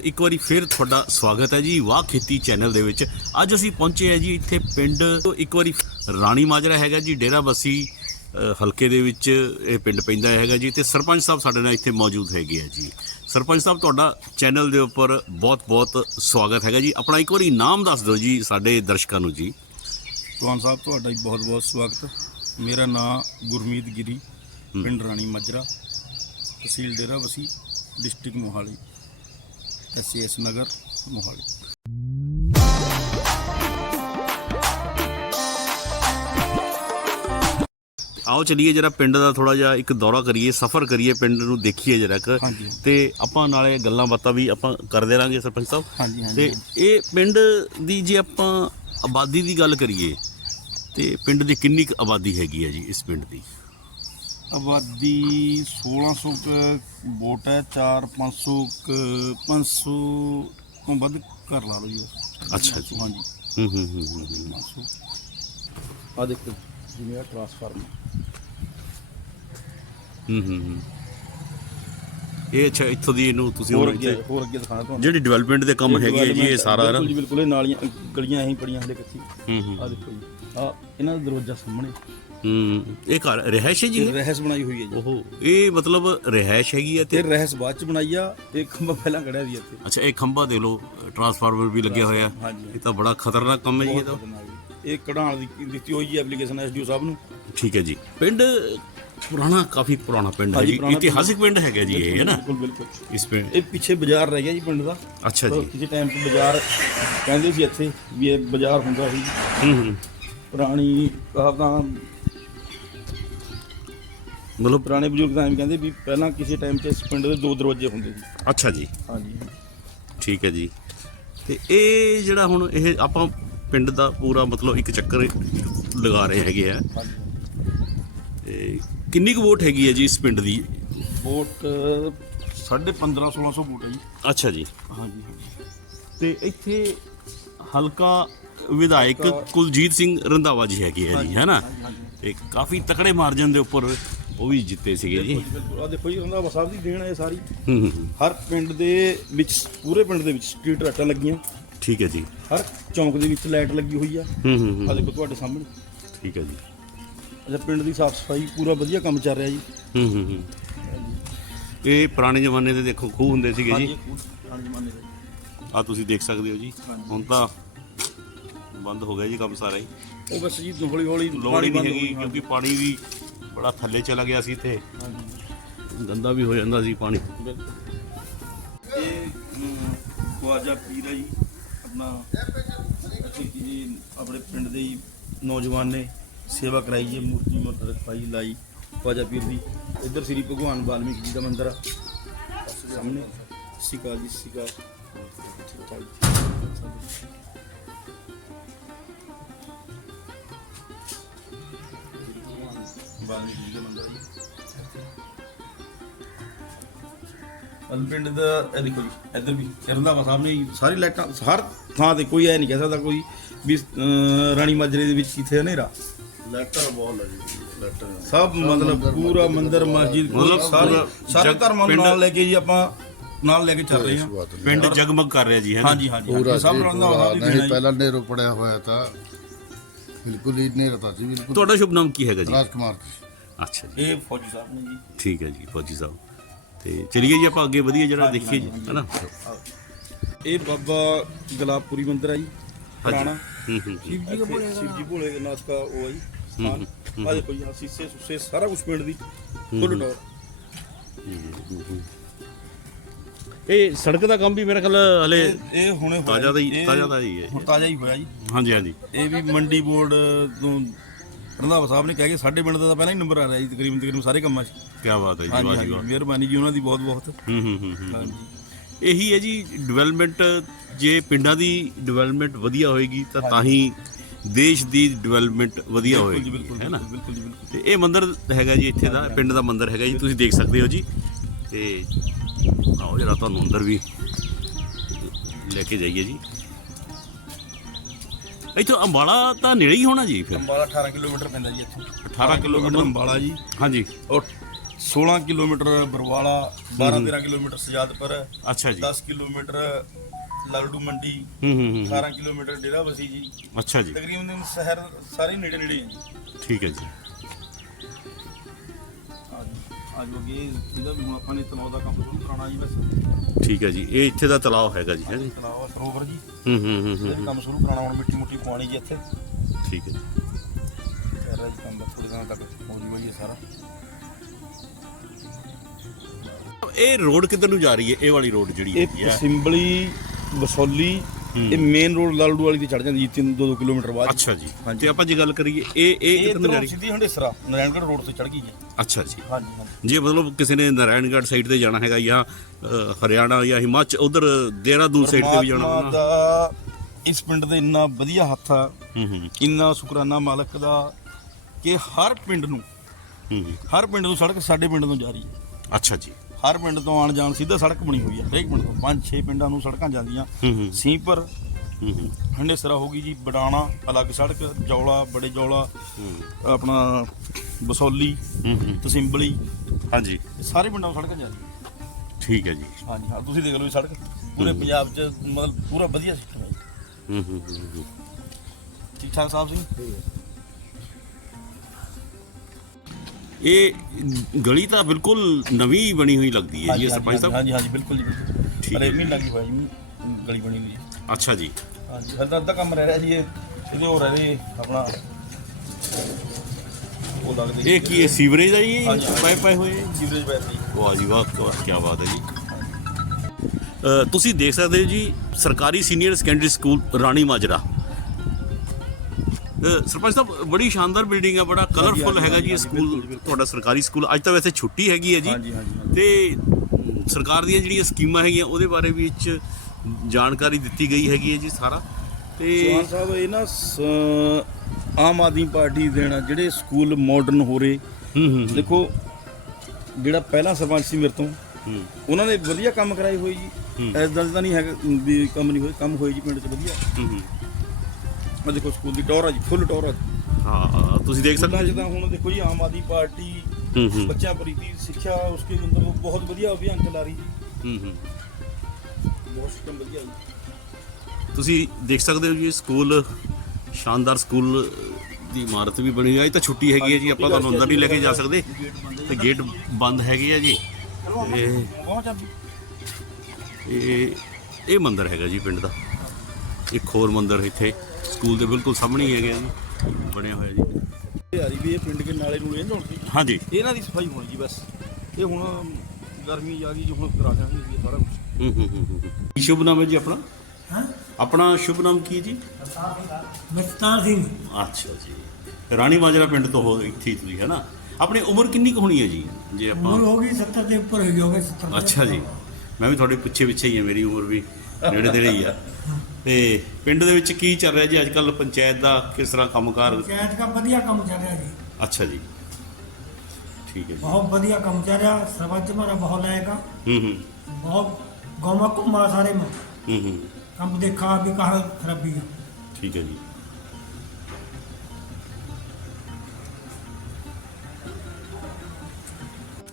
ਇੱਕ ਵਾਰੀ ਫਿਰ ਤੁਹਾਡਾ ਸਵਾਗਤ ਹੈ ਜੀ ਵਾਹ ਖੇਤੀ ਚੈਨਲ ਦੇ ਵਿੱਚ। ਅੱਜ ਅਸੀਂ ਪਹੁੰਚੇ ਹਾਂ ਜੀ ਇੱਥੇ ਪਿੰਡ ਤੋਂ ਇੱਕ ਵਾਰੀ ਰਾਣੀ ਮਾਜਰਾ ਹੈਗਾ ਜੀ ਡੇਰਾ ਬੱਸੀ ਹਲਕੇ ਦੇ ਵਿੱਚ ਇਹ ਪਿੰਡ ਪੈਂਦਾ ਹੈਗਾ ਜੀ ਤੇ ਸਰਪੰਚ ਸਾਹਿਬ ਸਾਡੇ ਨਾਲ ਇੱਥੇ ਮੌਜੂਦ ਹੈਗੇ ਆ ਜੀ। ਸਰਪੰਚ ਸਾਹਿਬ ਤੁਹਾਡਾ ਚੈਨਲ ਦੇ ਉੱਪਰ ਬਹੁਤ-ਬਹੁਤ ਸਵਾਗਤ ਹੈਗਾ ਜੀ। ਆਪਣਾ ਇੱਕ ਵਾਰੀ ਨਾਮ ਦੱਸ ਦਿਓ ਜੀ ਸਾਡੇ ਦਰਸ਼ਕਾਂ ਨੂੰ ਜੀ। ਚੌਹਾਨ ਸਾਹਿਬ ਤੁਹਾਡਾ ਵੀ ਬਹੁਤ ਬਹੁਤ ਸਵਾਗਤ। ਮੇਰਾ ਨਾਮ ਗੁਰਮੀਤ ਗਿਰੀ ਪਿੰਡ ਰਾਣੀ ਮਾਜਰਾ ਤਹਿਸੀਲ ਡੇਰਾ ਬਸੀ ਡਿਸਟ੍ਰਿਕਟ ਮੋਹਾਲੀ। ਐਸਐਸ ਨਗਰ ਮੋਹਾਲੀ ਆਓ ਚਲੀਏ ਜਰਾ ਪਿੰਡ ਦਾ ਥੋੜਾ ਜਿਹਾ ਇੱਕ ਦੌਰਾ ਕਰੀਏ ਸਫ਼ਰ ਕਰੀਏ ਪਿੰਡ ਨੂੰ ਦੇਖੀਏ ਜਰਾ ਕੁ ਹਾਂਜੀ। ਤੇ ਆਪਾਂ ਨਾਲੇ ਗੱਲਾਂ ਬਾਤਾਂ ਵੀ ਆਪਾਂ ਕਰਦੇ ਰਾਂਗੇ ਸਰਪੰਚ ਸਾਹਿਬ। ਹਾਂਜੀ ਤੇ ਇਹ ਪਿੰਡ ਦੀ ਜੇ ਆਪਾਂ ਆਬਾਦੀ ਦੀ ਗੱਲ ਕਰੀਏ ਤੇ ਪਿੰਡ ਦੀ ਕਿੰਨੀ ਕੁ ਆਬਾਦੀ ਹੈਗੀ ਹੈ ਜੀ ਇਸ ਪਿੰਡ ਦੀ? ਆਬਾਦੀ 1600 ਕ ਵੋਟ ਹੈ 4 500 ਕ 500 ਤੋਂ ਵੱਧ ਕਰ ਲਾ ਲਓ ਜੀ ਅੱਛਾ ਜੀ। ਹਾਂਜੀ। ਹੂੰ ਹੂੰ ਹੂੰ ਹੂੰ ਹੂੰ। 500 ਆ ਦੇਖੋ ਜਿਵੇਂ ਆ ਟ੍ਰਾਂਸਫਾਰਮਰ ਹੂੰ। ਹੂੰ ਹੂੰ ਇਹ ਅੱਛਾ ਇੱਥੋਂ ਦੀ ਇਹਨੂੰ ਤੁਸੀਂ ਹੋਰ ਹੁਣ ਅੱਗੇ ਇੱਥੇ- ਹੋਰ ਅੱਗੇ ਦਿਖਾਣਾ ਤੁਹਾਨੂੰ। ਜਿਹੜੀ ਡਿਵੈਲਪਮੈਂਟ ਦੇ ਕੰਮ ਹੈਗੇ ਆ ਜੀ ਇਹ ਸਾਰਾ ਨਾ। ਬਿਲਕੁਲ ਜੀ ਬਿਲਕੁਲ ਇਹ ਨਾਲੀਆਂ ਗਲੀਆਂ ਐਂ ਪੜੀਆਂ ਹਲੇ ਕੱਚੀ। ਹੂੰ ਹੂੰ। ਆ ਦੇਖੋ ਜੀ ਆ ਇਹਨਾਂ ਦਾ ਦਰਵਾਜ਼ਾ ਸਾਹਮਣੇ। ਇਹ ਘਰ ਰਹਿਸ਼ ਹੈ ਜੀ ਇਹ? ਬਣਾਈ ਹੋਈ ਹੈ ਜੀ। ਓਹੋ। ਇਹ ਮਤਲਬ ਰਹਿਸ਼ ਹੈਗੀ ਹੈ ਤੇ ਇਹ ਰਹਿਸ ਬਾਅਦ ਚ ਬਣਾਈ ਆ ਤੇ ਖੰਭਾ ਪਹਿਲਾਂ ਖੜਿਆ ਸੀ ਇੱਥੇ। ਅੱਛਾ ਇਹ ਖੰਭਾ ਦੇ ਲੋ ਟਰਾਂਸਫਾਰਮਰ ਵੀ ਲੱਗਿਆ ਹੋਇਆ। ਇਹ ਤਾਂ ਬੜਾ ਖਤਰਨਾਕ ਕੰਮ ਹੈ ਜੀ ਇਹ ਤਾਂ। ਇਹ ਕਢਾਣ ਦੀ ਦਿੱਤੀ ਹੋਈ ਹੈ ਐਪਲੀਕੇਸ਼ਨ ਐਸਡੀਓ ਸਾਹਿਬ ਨੂੰ। ਠੀਕ ਹੈ ਜੀ। ਪਿੰਡ? ਪੁਰਾਣਾ ਕਾਫੀ ਪੁਰਾਣਾ ਪਿੰਡ ਹੈ ਜੀ। ਇਤਿਹਾਸਿਕ ਪਿੰਡ ਹੈਗਾ ਜੀ ਇਹ ਹੈ ਨਾ? ਬਿਲਕੁਲ ਬਿਲਕੁਲ। ਇਸ ਪਿੰਡ ਇਹ ਪਿੱਛੇ ਬਾਜ਼ਾਰ ਰਹਿ ਗਿਆ ਜੀ ਪਿੰਡ ਦਾ। ਅੱਛਾ ਜੀ। ਕਿਸੇ ਟਾਈਮ ਤੇ ਬਾਜ਼ਾਰ ਕਹਿੰਦੇ ਸੀ ਇੱਥੇ ਵੀ ਇਹ ਬਾਜ਼ਾਰ ਹੁੰਦਾ ਸੀ। ਹੂੰ ਹੂੰ। ਪੁਰਾਣੀ ਕਹਾਵਤਾਂ ਮਤਲਬ ਪੁਰਾਣੇ ਬਜ਼ੁਰਗ ਤਾਂ ਐਂ ਕਹਿੰਦੇ ਵੀ ਪਹਿਲਾਂ ਕਿਸੇ ਟਾਈਮ ਤੇ ਇਸ ਪਿੰਡ ਦੇ ਦੋ ਦਰਵਾਜ਼ੇ ਹੁੰਦੇ ਸੀ। ਅੱਛਾ ਜੀ। ਹਾਂਜੀ। ਠੀਕ ਹੈ ਜੀ। ਤੇ ਇਹ ਜਿਹੜਾ ਹੁਣ ਇਹ ਆਪਾਂ ਪਿੰਡ ਦਾ ਪੂਰਾ ਮਤਲਬ ਇੱਕ ਚੱਕਰ ਲਗਾ ਰਹੇ ਹੈਗੇ ਆ। ਤੇ ਕਿੰਨੀ ਕੁ ਵੋਟ ਹੈਗੀ ਹੈ ਜੀ ਇਸ ਪਿੰਡ ਦੀ? ਵੋਟ ਸਾਢੇ 15 1600 ਵੋਟ ਹੈ ਜੀ। ਅੱਛਾ ਜੀ। ਹਾਂਜੀ ਤੇ ਇੱਥੇ ਹਲਕਾ ਵਿਧਾਇਕ ਕੁਲਜੀਤ ਸਿੰਘ ਰੰਧਾਵਾ ਜੀ ਹੈਗੇ ਆ ਜੀ ਹੈ ਨਾ? ਹਾਂਜੀ ਤੇ ਕਾਫੀ ਤਕੜੇ ਮਾਰਜਨ ਦੇ ਉੱਪਰ ਉਹ ਵੀ ਜਿੱਤੇ ਸੀਗੇ ਜੀ। ਬਿਲਕੁਲ। ਆ ਦੇਖੋ ਜੀ ਉਹਨਾਂ ਸਾਹਿਬ ਦੀ ਦੇਣ ਹੈ ਸਾਰੀ। ਹੂੰ। ਹਰ ਪਿੰਡ ਦੇ ਵਿੱਚ ਪੂਰੇ ਪਿੰਡ ਦੇ ਵਿੱਚ ਸਟਰੀਟ ਲਾਈਟਾਂ ਲੱਗੀਆਂ। ਠੀਕ ਹੈ ਜੀ। ਹਰ ਚੌਂਕ ਦੇ ਵਿੱਚ ਲਾਈਟ ਲੱਗੀ ਹੋਈ ਆ। ਹੂੰ ਹੂੰ ਆ ਦੇਖੋ ਤੁਹਾਡੇ ਸਾਹਮਣੇ। ਠੀਕ ਹੈ ਜੀ। ਅੱਛਾ ਪਿੰਡ ਦੀ ਸਾਫ਼ ਸਫ਼ਾਈ ਪੂਰਾ ਵਧੀਆ ਕੰਮ ਚੱਲ ਰਿਹਾ ਜੀ। ਹੂੰ ਹੂੰ ਹੂੰ। ਇਹ ਪੁਰਾਣੇ ਜ਼ਮਾਨੇ ਦੇ ਦੇਖੋ ਖੂਹ ਹੁੰਦੇ ਸੀਗੇ ਜੀ। ਆ ਤੁਸੀਂ ਦੇਖ ਸਕਦੇ ਹੋ ਜੀ। ਹੁਣ ਤਾਂ ਬੰਦ ਹੋ ਗਿਆ ਜੀ ਕੰਮ ਸਾਰਾ ਹੀ। ਉਹ ਬਸ ਜੀ ਹੌਲੀ ਹੌਲੀ ਲੋੜ ਹੀ ਨਹੀਂ ਹੈਗੀ ਕਿਉਂਕਿ ਪਾਣੀ ਵੀ ਬੜਾ ਥੱਲੇ ਚਲਾ ਗਿਆ ਸੀ ਤੇ ਹਾਂਜੀ। ਗੰਦਾ ਵੀ ਹੋ ਜਾਂਦਾ ਸੀ ਪਾਣੀ। ਬਿਲਕੁਲ। ਇਹ ਪੀਰ ਹੈ ਜੀ ਆਪਣਾ ਅਸੀਂ ਜੀ ਆਪਣੇ ਪਿੰਡ ਦੇ ਹੀ ਨੌਜਵਾਨ ਨੇ ਸੇਵਾ ਕਰਾਈ ਜੀ ਮੂਰਤੀ ਮਤ ਰਖਾਈ ਲਾਈ ਖਵਾਜਾ ਪੀਰ ਦੀ। ਇੱਧਰ ਸ੍ਰੀ ਭਗਵਾਨ ਵਾਲਮੀਕ ਜੀ ਦਾ ਮੰਦਿਰ ਆ। ਸਾਹਮਣੇ। ਸਿਕਾ ਜੀ ਸਿਕਾ ਮੰਦਿਰ ਆ ਜੀ ਅਲ ਪਿੰਡ ਦਾ ਇਹ ਦੇਖੋ ਜੀ ਇੱਧਰ ਵੀ ਰੰਧਾਵਾ ਸਾਹਿਬ ਨੇ ਜੀ ਸਾਰੀ ਲਾਈਟਾਂ ਹਰ ਥਾਂ ਤੇ ਕੋਈ ਐ ਨਹੀਂ ਕਹਿ ਸਕਦਾ ਕੋਈ ਵੀ ਅਹ, ਰਾਣੀ ਮਾਜਰੇ ਦੇ ਵਿੱਚ ਕਿੱਥੇ ਹਨੇਰਾ। ਲੈਟਰ ਬਹੁਤ ਲੱਗੀ ਲੈਟਰ ਸਭ ਮਤਲਬ ਪੂਰਾ ਮੰਦਿਰ ਮਸਜਿਦ ਮਤਲਬ ਸਾਰੇ ਪੂਰਾ ਸਾਰੇ ਜਗ- ਧਰਮਾਂ ਨੂੰ ਪਿੰਡ- ਨਾਲ ਲੈ ਕੇ ਜੀ ਆਪਾਂ ਨਾਲ ਲੈ ਕੇ ਚੱਲ ਰਹੇ ਹਾਂ। ਪਿੰਡ ਜਗਮਗ ਕਰ ਰਿਹਾ ਜੀ ਹੈ ਨਾ? ਹਾਂਜੀ ਹਾਂਜੀ ਪੂਰਾ ਹਾਂਜੀ, ਸਭ ਜੀ, ਰੰਧਾਵਾ ਪੂਰਾ। ਸਾਹਿਬ ਦੀ ਨਹੀਂ ਦੇਣਾ ਜੀ। ਪਹਿਲਾਂ ਨੇਰੋ ਪੜਿਆ ਹੋਇਆ ਤਾਂ ਬਿਲਕੁਲ ਹੀ ਨੇਰਾ ਤਾਂ ਸੀ ਬਿਲਕੁਲ। ਤੁਹਾਡਾ ਸ਼ੁਭ ਨਾਮ ਕੀ ਹੈਗਾ ਜੀ? ਰਾਜਕੁਮਾਰ ਅੱਛਾ ਜੀ। ਇਹ ਫੌਜੀ ਸਾਹਿਬ ਨੇ ਜੀ। ਠੀਕ ਹੈ ਜੀ ਫੌਜੀ ਸਾਹਿਬ। ਤੇ ਚਲਿਏ ਜੀ ਆਪਾਂ ਅੱਗੇ ਵਧੀਆ ਜਿਹੜਾ ਦੇਖੀਏ ਜੀ ਹਨਾ? ਇਹ ਬਾਬਾ ਗਲਾਬਪੁਰੀ ਮੰਦਿਰ ਆ ਜੀ ਪੁਰਾਣਾ। ਹੂੰ ਹੂੰ ਜੀ। ਸ਼ਿਵ ਜੀ ਦਾ ਭੋਲੇ ਸ਼ਿਵ ਉਹ ਆ ਜੀ ਆ ਦੇਖੋ ਜੀ ਆਹ ਸੁਸੇ ਸਾਰਾ ਕੁਝ ਪਿੰਡ ਦੀ ਫੁੱਲ ਡੋਰ ਇਹ ਸੜਕ ਦਾ ਕੰਮ ਵੀ ਮੇਰੇ ਖਿਆਲ ਹਲੇ ਇਹ- ਹੁਣੇ ਹੋਇਆ ਤਾਜ਼ਾ ਤਾਜ਼ਾ ਹੀ ਹੋਇਆ ਜੀ। ਹਾਂਜੀ ਹਾਂਜੀ। ਇਹ ਵੀ ਮੰਡੀ ਬੋਰਡ ਤੋਂ ਰੰਧਾਵਾ ਸਾਹਿਬ ਨੇ ਕਹਿ ਕੇ ਸਾਡੇ ਪਿੰਡ ਦਾ ਤਾਂ ਪਹਿਲਾਂ ਹੀ ਨੰਬਰ ਆ ਰਿਹਾ ਜੀ ਤਕਰੀਬਨ ਤਕਰੀਬਨ ਸਾਰੇ ਕੰਮਾਂ 'ਚ। ਕੀ ਬਾਤ ਹੈ ਜੀ ਹਾਂਜੀ ਵਾਹ ਜੀ ਹਾਂਜੀ ਵਾਹ ਮਿਹਰਬਾਨੀ ਜੀ ਉਹਨਾਂ ਦੀ ਬਹੁਤ ਬਹੁਤ। ਹੂੰ ਹੂੰ ਹੂੰ ਹੂੰ। ਹਾਂਜੀ। ਇਹੀ ਹੈ ਜੀ ਡਿਵੈਲਪਮੈਂਟ ਜੇ ਪਿੰਡਾਂ ਦੀ ਡਿਵੈਲਪਮੈਂਟ ਵਧੀਆ ਹੋਏਗੀ ਤਾਂ ਤਾਂ ਹੀ ਦੇਸ਼ ਦੀ ਡਿਵੈਲਪਮੈਂਟ ਵਧੀਆ ਬਿਲਕੁਲ ਜੀ ਹੋਏਗੀ ਬਿਲਕੁਲ ਹੈ ਨਾ? ਬਿਲਕੁਲ ਜੀ ਬਿਲਕੁਲ। ਤੇ ਇਹ ਮੰਦਿਰ ਹੈਗਾ ਜੀ ਇੱਥੇ ਦਾ ਪਿੰਡ ਦਾ ਮੰਦਿਰ ਹੈਗਾ ਜੀ ਤੁਸੀਂ ਦੇਖ ਸਕਦੇ ਹੋ ਜੀ। ਤੇ ਆਓ ਜਰਾ ਤੁਹਾਨੂੰ ਅੰਦਰ ਵੀ ਲੈ ਕੇ ਜਾਈਏ ਜੀ। ਇੱਥੋਂ ਅੰਬਾਲਾ ਤਾਂ ਨੇੜੇ ਹੀ ਹੋਣਾ ਜੀ ਫਿਰ। ਅੰਬਾਲਾ 18 ਕਿਲੋਮੀਟਰ ਪੈਂਦਾ ਜੀ ਇੱਥੋਂ। 18 ਕਿਲੋਮੀਟਰ ਅੰਬਾਲਾ ਜੀ। ਹਾਂਜੀ। ਔਰ 16 ਕਿਲੋਮੀਟਰ ਬਰਵਾਲਾ 12 13 ਕਿਲੋਮੀਟਰ ਸਜਾਦਪੁਰ ਅੱਛਾ ਜੀ। 10 ਕਿਲੋਮੀਟਰ ਲਰਡੂ ਮੰਡੀ ਹੂੰ ਹੂੰ ਹੂੰ। 18 ਕਿਲੋਮੀਟਰ ਡੇਰਾ ਬਸੀ ਜੀ। ਅੱਛਾ ਜੀ। ਤਕਰੀਬਨ ਸ਼ਹਿਰ ਸਾਰੇ ਨੇੜੇ ਨੇੜੇ ਹੈ ਜੀ। ਠੀਕ ਹੈ ਜੀ। ਅੱਜ ਅੱਗੇ ਇਹਦਾ ਵੀ ਹੁਣ ਆਪਾਂ ਨੇ ਤਲਾਅ ਦਾ ਕੰਮ ਸ਼ੁਰੂ ਕਰਾਉਣਾ ਜੀ ਬਸ। ਠੀਕ ਹੈ ਜੀ ਇਹ ਇੱਥੇ ਦਾ ਤਲਾਅ ਹੈਗਾ ਜੀ ਹੈ ਜੀ? ਤਲਾਅ ਸਰੋਵਰ ਜੀ। ਹੂੰ ਹੂੰ ਹੂੰ ਇਹਦਾ ਹੂੰ। ਵੀ ਕੰਮ ਸ਼ੁਰੂ ਕਰਾਉਣਾ ਹੁਣ ਮਿੱਟੀ ਮੁੱਟੀ ਪਵਾਉਣੀ ਜੀ ਇੱਥੇ। ਠੀਕ ਹੈ ਜੀ। ਕਰ ਰਿਹਾ ਜੀ ਕੰਮ ਬਸ ਥੋੜੇ ਦਿਨਾਂ ਤੱਕ ਹੋ ਜੂਗਾ ਜੀ ਇਹ ਸਾਰਾ। ਇਹ ਰੋਡ ਕਿੱਧਰ ਨੂੰ ਜਾ ਰਹੀ ਹੈ? ਇਹ ਵਾਲੀ ਰੋਡ ਜਿਹੜੀ ਹੈਗੀ ਇਹ ਸਿੰਬਲੀ ਬਸੋਲੀ ਇਹ ਮੇਨ ਰੋਡ ਲਾਲੜੂ ਵਾਲੀ ਤੇ ਚੜ ਜਾਂਦੀ ਜੀ 3 2 ਕਿਲੋਮੀਟਰ ਬਾਅਦ ਅੱਛਾ ਜੀ। ਤੇ ਆਪਾਂ ਜੇ ਗੱਲ ਕਰੀਏ ਇਹ ਇਹ ਇਹ ਕਿੱਧਰ ਨੂੰ ਜਾ ਇਧਰੋਂ ਰਹੀ ਸਿੱਧੀ ਹੰਡੇਸਰਾ ਨਾਰਾਇਣਗੜ੍ਹ ਰੋਡ ਤੇ ਚੜ ਗਈ ਜੀ। ਅੱਛਾ ਜੀ। ਹਾਂਜੀ ਹਾਂਜੀ। ਜੇ ਮਤਲਬ ਕਿਸੇ ਨੇ ਨਾਰਾਇਣਗੜ੍ਹ ਸਾਈਡ ਤੇ ਜਾਣਾ ਹੈਗਾ ਜਾਂ ਅ, ਹਰਿਆਣਾ ਜਾਂ ਹਿਮਾਚਲ ਉਧਰ ਦੇਹਰਾਦੂਨ ਸਾਈਡ ਤੇ ਵੀ ਜਾਣਾ ਪਰਮਾਤਮਾ ਹੋਣਾ। ਦਾ ਇਸ ਪਿੰਡ ਦੇ ਇੰਨਾ ਵਧੀਆ ਹੱਥ ਆ ਹੂੰ ਹੂੰ। ਇੰਨਾ ਸ਼ੁਕਰਾਨਾ ਮਾਲਕ ਦਾ ਕਿ ਹਰ ਪਿੰਡ ਨੂੰ ਹੂੰ। ਹਰ ਪਿੰਡ ਨੂੰ ਸੜਕ ਸਾਡੇ ਪਿੰਡ ਤੋਂ ਜਾ ਰਹੀ ਹੈ। ਅੱਛਾ ਜੀ। ਹਰ ਪਿੰਡ ਤੋਂ ਆਣ ਜਾਣ ਸਿੱਧਾ ਸੜਕ ਬਣੀ ਹੋਈ ਹੈ ਹਰੇਕ ਪਿੰਡ ਤੋਂ। ਪੰਜ ਛੇ ਪਿੰਡਾਂ ਨੂੰ ਸੜਕਾਂ ਜਾਂਦੀਆਂ। ਸੀਪਰ ਹੂੰ ਹੂੰ। ਹੰਡੇਸਰਾ ਹੋ ਗਈ ਜੀ ਬਡਾਣਾ ਅਲੱਗ ਸੜਕ ਜੌਲਾ ਬੜੇ ਜੌਲਾ ਆਪਣਾ ਬਸੌਲੀ ਹੂੰ ਹੂੰ। ਤਸਿੰਬਲੀ ਹਾਂਜੀ। ਸਾਰੇ ਪਿੰਡਾਂ ਨੂੰ ਸੜਕਾਂ ਜਾਂਦੀਆਂ। ਠੀਕ ਹੈ ਜੀ। ਹਾਂਜੀ ਹਾਂ ਤੁਸੀਂ ਦੇਖ ਲਓ ਇਹ ਸੜਕ। ਪੂਰੇ ਪੰਜਾਬ 'ਚ ਮਤਲਬ ਪੂਰਾ ਵਧੀਆ ਸਿਸਟਮ ਹੈ। ਜੀ। ਹੂੰ ਹੂੰ ਠੀਕ ਠਾਕ ਸਾਹਿਬ ਸਿੰਘ ਇਹ ਗਲੀ ਤਾਂ ਬਿਲਕੁਲ ਨਵੀਂ ਬਣੀ ਹੋਈ ਲੱਗਦੀ ਹੈ ਜੀ ਇਹ ਸਰਪੰਚ ਸਾਹਿਬ? ਹਾਂਜੀ ਹਾਂਜੀ ਬਿਲਕੁਲ ਜੀ ਬਿਲਕੁਲ। ਠੀਕ ਹੈ। ਮਹੀਨਾ ਕੀ ਹੋਇਆ ਜੀ ਗਲੀ ਬਣੀ ਹੋਈ ਜੀ ਅੱਛਾ ਜੀ। ਹਾਂਜੀ ਤਾਂ ਅੱਧਾ ਕੰਮ ਰਹਿ ਰਿਹਾ ਜੀ ਇਹ ਇਹਦੇ ਹੋਰ ਰਹੇ ਆਪਣਾ ਉਹ ਲੱਗਦੇ ਇਹ ਕੀ ਹੈ ਸੀਵਰੇਜ ਦਾ ਜੀ ਹਾਂਜੀ। ਪਏ ਪਏ ਹੋਏ? ਸੀਵਰੇਜ ਬੈਠੀ ਵਾਹ ਜੀ ਵਾਹ ਕੀ ਬਾਤ ਹੈ ਜੀ। ਅ, ਤੁਸੀਂ ਦੇਖ ਸਕਦੇ ਹੋ ਜੀ ਸਰਕਾਰੀ senior secondary school Rani Majra. Sarpanch ਸਾਹਿਬ ਬੜੀ ਸ਼ਾਨਦਾਰ ਬਿਲਡਿੰਗ ਹੈ ਬੜਾ ਕਲਰਫੁਲ ਹੈਗਾ ਜੀ ਇਹ ਸਕੂਲ। ਤੁਹਾਡਾ ਸਰਕਾਰੀ ਸਕੂਲ ਅੱਜ ਤਾਂ ਵੈਸੇ ਛੁੱਟੀ ਹੈਗੀ ਹੈ ਜੀ। ਤੇ ਸਰਕਾਰ ਦੀਆਂ ਜਿਹੜੀਆਂ ਸਕੀਮਾਂ ਹੈਗੀਆਂ ਉਹਦੇ ਬਾਰੇ ਵੀ ਇਹ 'ਚ ਜਾਣਕਾਰੀ ਦਿੱਤੀ ਗਈ ਹੈਗੀ ਹੈ ਜੀ ਸਾਰਾ। ਤੇ ਚੌਹਾਨ ਸਾਹਿਬ ਇਹ ਨਾ ਆਮ ਆਦਮੀ ਪਾਰਟੀ ਦੇਣਾ ਜਿਹੜੇ ਸਕੂਲ ਮਾਡਰਨ ਹੋ ਰਹੇ ਦੇਖੋ ਜਿਹੜਾ ਪਹਿਲਾ ਸਰਪੰਚ ਸੀ ਮੇਰੇ ਤੋਂ ਉਹਨਾਂ ਨੇ ਵਧੀਆ ਕੰਮ ਕਰਾਏ ਹੋਏ ਜੀ। ਐਦਾਂ ਦਾ ਨਹੀਂ ਹੈਗਾ ਵੀ ਕੰਮ ਨਹੀਂ ਹੋਏ ਕੰਮ ਹੋਏ ਜੀ ਪਿੰਡ 'ਚ ਵਧੀਆ। ਆ ਦੇਖੋ ਸਕੂਲ ਦੀ ਟੌਰ ਆ ਜੀ ਫੁੱਲ ਟੌਰ ਆ। ਹਾਂ ਤੁਸੀਂ ਦੇਖ ਸਕਦੇ ਸਕੂਲਾਂ ਹੋ। 'ਚ ਜੀ। ਤਾਂ ਹੁਣ ਦੇਖੋ ਜੀ ਆਮ ਆਦਮੀ ਪਾਰਟੀ ਹੂੰ ਹੂੰ। ਬੱਚਿਆਂ ਪ੍ਰਤੀ ਸਿੱਖਿਆ ਉਸਕੇ ਅੰਦਰ ਉਹ ਬਹੁਤ ਵਧੀਆ ਅਭਿਆਨ ਚਲਾ ਰਹੀ ਜੀ। ਹੂੰ ਹੂੰ। ਬਹੁਤ ਸਿਸਟਮ ਵਧੀਆ ਜੀ। ਤੁਸੀਂ ਦੇਖ ਸਕਦੇ ਹੋ ਜੀ ਇਹ ਸਕੂਲ ਸ਼ਾਨਦਾਰ ਸਕੂਲ ਦੀ ਇਮਾਰਤ ਵੀ ਬਣੀ ਹੋਈ ਹੈ ਇਹ ਤਾਂ ਛੁੱਟੀ ਹੈਗੀ ਹੈ ਜੀ ਆਪਾਂ ਤੁਹਾਨੂੰ ਅੰਦਰ ਨਹੀਂ ਲੈ ਕੇ ਜਾ ਸਕਦੇ। ਤੇ ਗੇਟ ਬੰਦ ਹੈਗੇ ਆ ਜੀ। ਇਹ ਬਹੁਤ ਇਹ ਇਹ ਮੰਦਿਰ ਹੈਗਾ ਜੀ ਪਿੰਡ ਦਾ। ਇੱਕ ਹੋਰ ਮੰਦਿਰ ਇੱਥੇ ਸਕੂਲ ਦੇ ਬਿਲਕੁਲ ਸਾਹਮਣੇ ਹੀ ਹੈਗਾ ਜੀ ਬਣਿਆ ਹੋਇਆ ਜੀ। ਯਾਰੀ ਵੀ ਇਹ ਪਿੰਡ ਕੇ ਨਾਲੇ ਨੂੰ ਇਹ ਸੀ ਹਾਂਜੀ। ਇਹਨਾਂ ਦੀ ਸਫ਼ਾਈ ਹੋਣੀ ਜੀ ਬਸ। ਇਹ ਹੁਣ ਗਰਮੀ ਆ ਗਈ ਜੀ ਹੁਣ ਕਰਾ ਦਿਆਂਗੇ ਜੀ ਸਾਰਾ ਕੁਛ। ਹੂੰ ਹੂੰ ਹੂੰ ਹੂੰ ਕੀ ਸ਼ੁਭ ਨਾਮ ਹੈ ਜੀ ਆਪਣਾ? ਆਪਣਾ ਸ਼ੁਭ ਨਾਮ ਕੀ ਹੈ ਜੀ? ਮਸਤਾਨ ਸਿੰਘ ਅੱਛਾ ਜੀ। ਰਾਣੀ ਮਾਜਰਾ ਪਿੰਡ ਤੋਂ ਹੋ ਇੱਥੇ ਹੀ ਤੁਸੀਂ ਹੈ ਨਾ ਆਪਣੀ ਉਮਰ ਕਿੰਨੀ ਕੁ ਹੋਣੀ ਹੈ ਜੀ ਜੇ ਆਪਾਂ ਉਮਰ ਹੋ ਗਈ 70 ਦੇ ਉੱਪਰ ਹੋ ਗਈ 70 ਅੱਛਾ ਜੀ। ਮੈਂ ਵੀ ਤੁਹਾਡੇ ਪਿੱਛੇ ਪਿੱਛੇ ਹੀ ਹਾਂ ਮੇਰੀ ਉਮਰ ਵੀ ਨੇੜੇ ਨੇੜੇ ਹੀ ਆ। ਤੇ ਪਿੰਡ ਦੇ ਵਿੱਚ ਕੀ ਚੱਲ ਰਿਹਾ ਜੀ? ਅੱਜ ਕੱਲ ਪੰਚਾਇਤ ਦਾ ਕਿਸ ਤਰ੍ਹਾਂ ਕੰਮਕਾਰ? ਪੰਚਾਇਤ ਦਾ ਵਧੀਆ ਕੰਮ ਚੱਲ ਰਿਹਾ ਜੀ। ਅੱਛਾ ਜੀ। ਠੀਕ ਹੈ ਜੀ। ਬਹੁਤ ਵਧੀਆ ਕੰਮ ਚੱਲ ਰਿਹਾ। ਸਰਪੰਚ ਮਾਰਾ ਬਹੁਤ ਲਾਇਕਾ ਹੂੰ ਹੂੰ। ਬਹੁਤ ਗੋਮਾ ਘੁੰਮਾ ਸਾਰੇ ਮੈਂ। ਹੂੰ ਹੂੰ। ਕੰਮ ਦੇਖਾ ਵੀ ਕਹਾ ਖਰਾਬੀ ਆ। ਠੀਕ ਹੈ ਜੀ।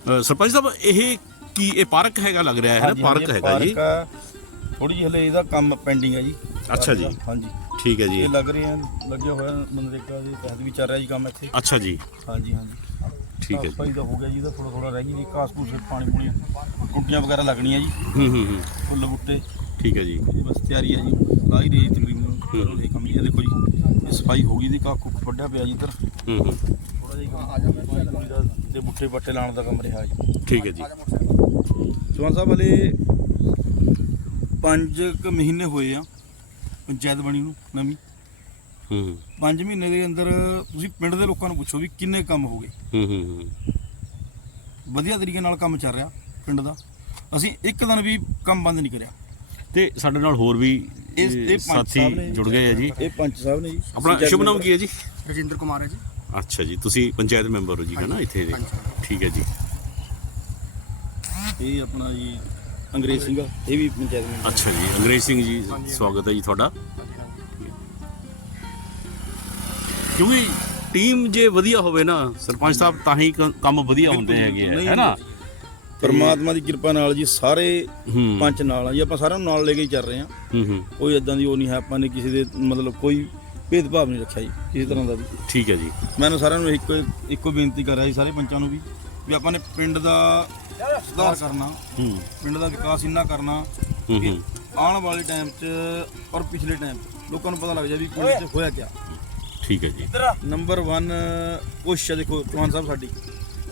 ਅ, ਸਰਪੰਚ ਸਾਹਿਬ ਇਹ ਕੀ ਇਹ ਪਾਰਕ ਹੈਗਾ ਲੱਗ ਰਿਹਾ ਹੈ ਨਾ? ਪਾਰਕ ਹੈਗਾ ਜੀ। ਥੋੜੀ ਜਿਹੀ ਹਲੇ ਇਹਦਾ ਕੰਮ ਪੈਂਡਿੰਗ ਹੈ ਜੀ। ਅੱਛਾ ਜੀ। ਹਾਂਜੀ। ਠੀਕ ਹੈ ਜੀ। ਇਹ ਲੱਗ ਰਹੇ ਲੱਗਿਆ ਹੋਇਆ ਮਨਰੇਗਾ ਦੇ ਤਹਿਤ ਵੀ ਚੱਲ ਰਿਹਾ ਜੀ ਕੰਮ ਇੱਥੇ। ਅੱਛਾ ਜੀ। ਹਾਂਜੀ ਹਾਂਜੀ। ਠੀਕ ਹੈ ਜੀ। ਸਫ਼ਾਈ ਦਾ ਹੋ ਗਿਆ ਜੀ ਇਹਦਾ ਥੋੜਾ ਥੋੜਾ ਰਹਿ ਗਈ ਜੀ। ਘਾਸ ਫੂਸ ਪਾਣੀ ਪੂਣੀ ਕੁੱਟੀਆਂ ਵਗੈਰਾ ਲੱਗਣੀਆਂ ਜੀ। ਹੂੰ ਹੂੰ ਹੂੰ। ਫੁੱਲ ਬੂਟੇ। ਠੀਕ ਹੈ ਜੀ। ਇਹ ਬਸ ਤਿਆਰੀ ਹੈ ਜੀ। ਲਾ ਹੀ ਰਹੀ ਤਕਰੀਬਨ। ਕਰੋ ਇਹ ਕੰਮ ਇਹ ਦੇਖੋ ਜੀ ਇਹ ਸਫ਼ਾਈ ਹੋ ਗਈ ਦੀ ਕਾ ਕੁੱਕ ਵੱਡਿਆ ਪਿਆ ਜੀ ਇੱਧਰ। ਹੂੰ ਹੂੰ। ਥੋੜਾ ਜਿਹਾ ਆ। ਜਾ ਤੇ ਬੁੱਟੇ ਬੱਟੇ ਲਾਉਣ ਦਾ ਕੰਮ ਰਿਹਾ ਜੀ। ਠੀਕ ਹੈ ਜੀ। ਚੌਹਾਨ ਸਾਹਿਬ ਵਾਲੇ 5 ਕੁ ਮਹੀਨੇ ਹੋਏ ਆ ਪੰਚਾਇਤ ਬਣੀ ਨੂੰ ਨਵੀਂ। ਹੂੰ। 5 ਮਹੀਨੇ ਦੇ ਅੰਦਰ ਤੁਸੀਂ ਪਿੰਡ ਦੇ ਲੋਕਾਂ ਨੂੰ ਪੁੱਛੋ ਵੀ ਕਿੰਨੇ ਕੰਮ ਹੋ ਗਏ। ਹੂੰ ਹੂੰ ਹੂੰ। ਵਧੀਆ ਤਰੀਕੇ ਨਾਲ ਕੰਮ ਚੱਲ ਰਿਹਾ ਪਿੰਡ ਦਾ। ਅਸੀਂ ਇੱਕ ਦਿਨ ਵੀ ਕੰਮ ਬੰਦ ਨਹੀਂ ਕਰਿਆ। ਤੇ ਸਾਡੇ ਨਾਲ ਹੋਰ ਵੀ ਇਸ- ਇਹ ਪੰਚ ਸਾਥੀ ਸਾਹਿਬ ਨੇ। ਜੁੜ ਗਏ ਆ ਜੀ। ਇਹ ਪੰਚ ਸਾਹਿਬ ਨੇ ਜੀ। ਆਪਣਾ ਸ਼ੁਭ ਨਾਮ ਕੀ ਹੈ ਜੀ? ਰਜਿੰਦਰ ਕੁਮਾਰ ਹੈ ਜੀ। ਅੱਛਾ ਜੀ ਤੁਸੀਂ ਪੰਚਾਇਤ ਮੈਂਬਰ ਹੋ ਜੀ ਹੈ ਨਾ ਇੱਥੇ ਦੇ। ਠੀਕ ਹੈ ਜੀ। ਇਹ ਆਪਣਾ ਜੀ ਅੰਗਰੇਜ਼ ਸਿੰਘ ਇਹ ਵੀ ਪੰਚਾਇਤ ਮੈਂਬਰ ਅੱਛਾ ਜੀ ਅੰਗਰੇਜ਼ ਸਿੰਘ ਜੀ ਸਵਾਗਤ ਹੈ ਜੀ ਤੁਹਾਡਾ। ਕਿਉਂਕਿ ਟੀਮ ਜੇ ਵਧੀਆ ਹੋਵੇ ਨਾ ਸਰਪੰਚ ਸਾਹਿਬ ਤਾਂ ਹੀ ਕ- ਕੰਮ ਵਧੀਆ ਹੁੰਦੇ ਹੈਗੇ ਆ ਹੈ ਨਾ? ਪਰਮਾਤਮਾ ਦੀ ਕਿਰਪਾ ਨਾਲ ਜੀ ਸਾਰੇ ਹੂੰ। ਪੰਚ ਨਾਲ ਆ ਜੀ ਆਪਾਂ ਸਾਰਿਆਂ ਨੂੰ ਨਾਲ ਲੈ ਕੇ ਹੀ ਚੱਲ ਰਹੇ ਹੂੰ ਹੂੰ। ਕੋਈ ਇਦਾਂ ਦੀ ਉਹ ਨਹੀਂ ਹੈ ਆਪਾਂ ਨੇ ਕਿਸੇ ਦੇ ਮਤਲਬ ਕੋਈ ਭੇਦਭਾਵ ਨਹੀਂ ਰੱਖਿਆ ਜੀ ਕਿਸੇ ਤਰ੍ਹਾਂ ਦਾ ਵੀ। ਠੀਕ ਹੈ ਜੀ। ਮੈਨੂੰ ਸਾਰਿਆਂ ਨੂੰ ਇੱਕੋ ਇੱਕੋ ਬੇਨਤੀ ਕਰ ਰਿਹਾ ਜੀ ਸਾਰੇ ਪੰਚਾਂ ਨੂੰ ਵੀ। ਵੀ ਆਪਾਂ ਨੇ ਪਿੰਡ ਦਾ ਸੁਧਾਰ ਕਰਨਾ ਹੂੰ। ਪਿੰਡ ਦਾ ਵਿਕਾਸ ਇੰਨਾ ਕਰਨਾ ਹੂੰ ਕਿ ਹੂੰ। ਆਉਣ ਵਾਲੇ ਟਾਈਮ 'ਚ ਔਰ ਪਿਛਲੇ ਟਾਈਮ 'ਚ ਲੋਕਾਂ ਨੂੰ ਪਤਾ ਲੱਗ ਜਾਏ ਵੀ ਪਿੰਡ 'ਚ ਹੋਇਆ ਕਿਆ। ਠੀਕ ਹੈ ਜੀ। ਨੰਬਰ 1 ਕੋਸ਼ਿਸ਼ ਹੈ ਦੇਖੋ ਚੌਹਾਨ ਸਾਹਿਬ ਸਾਡੀ।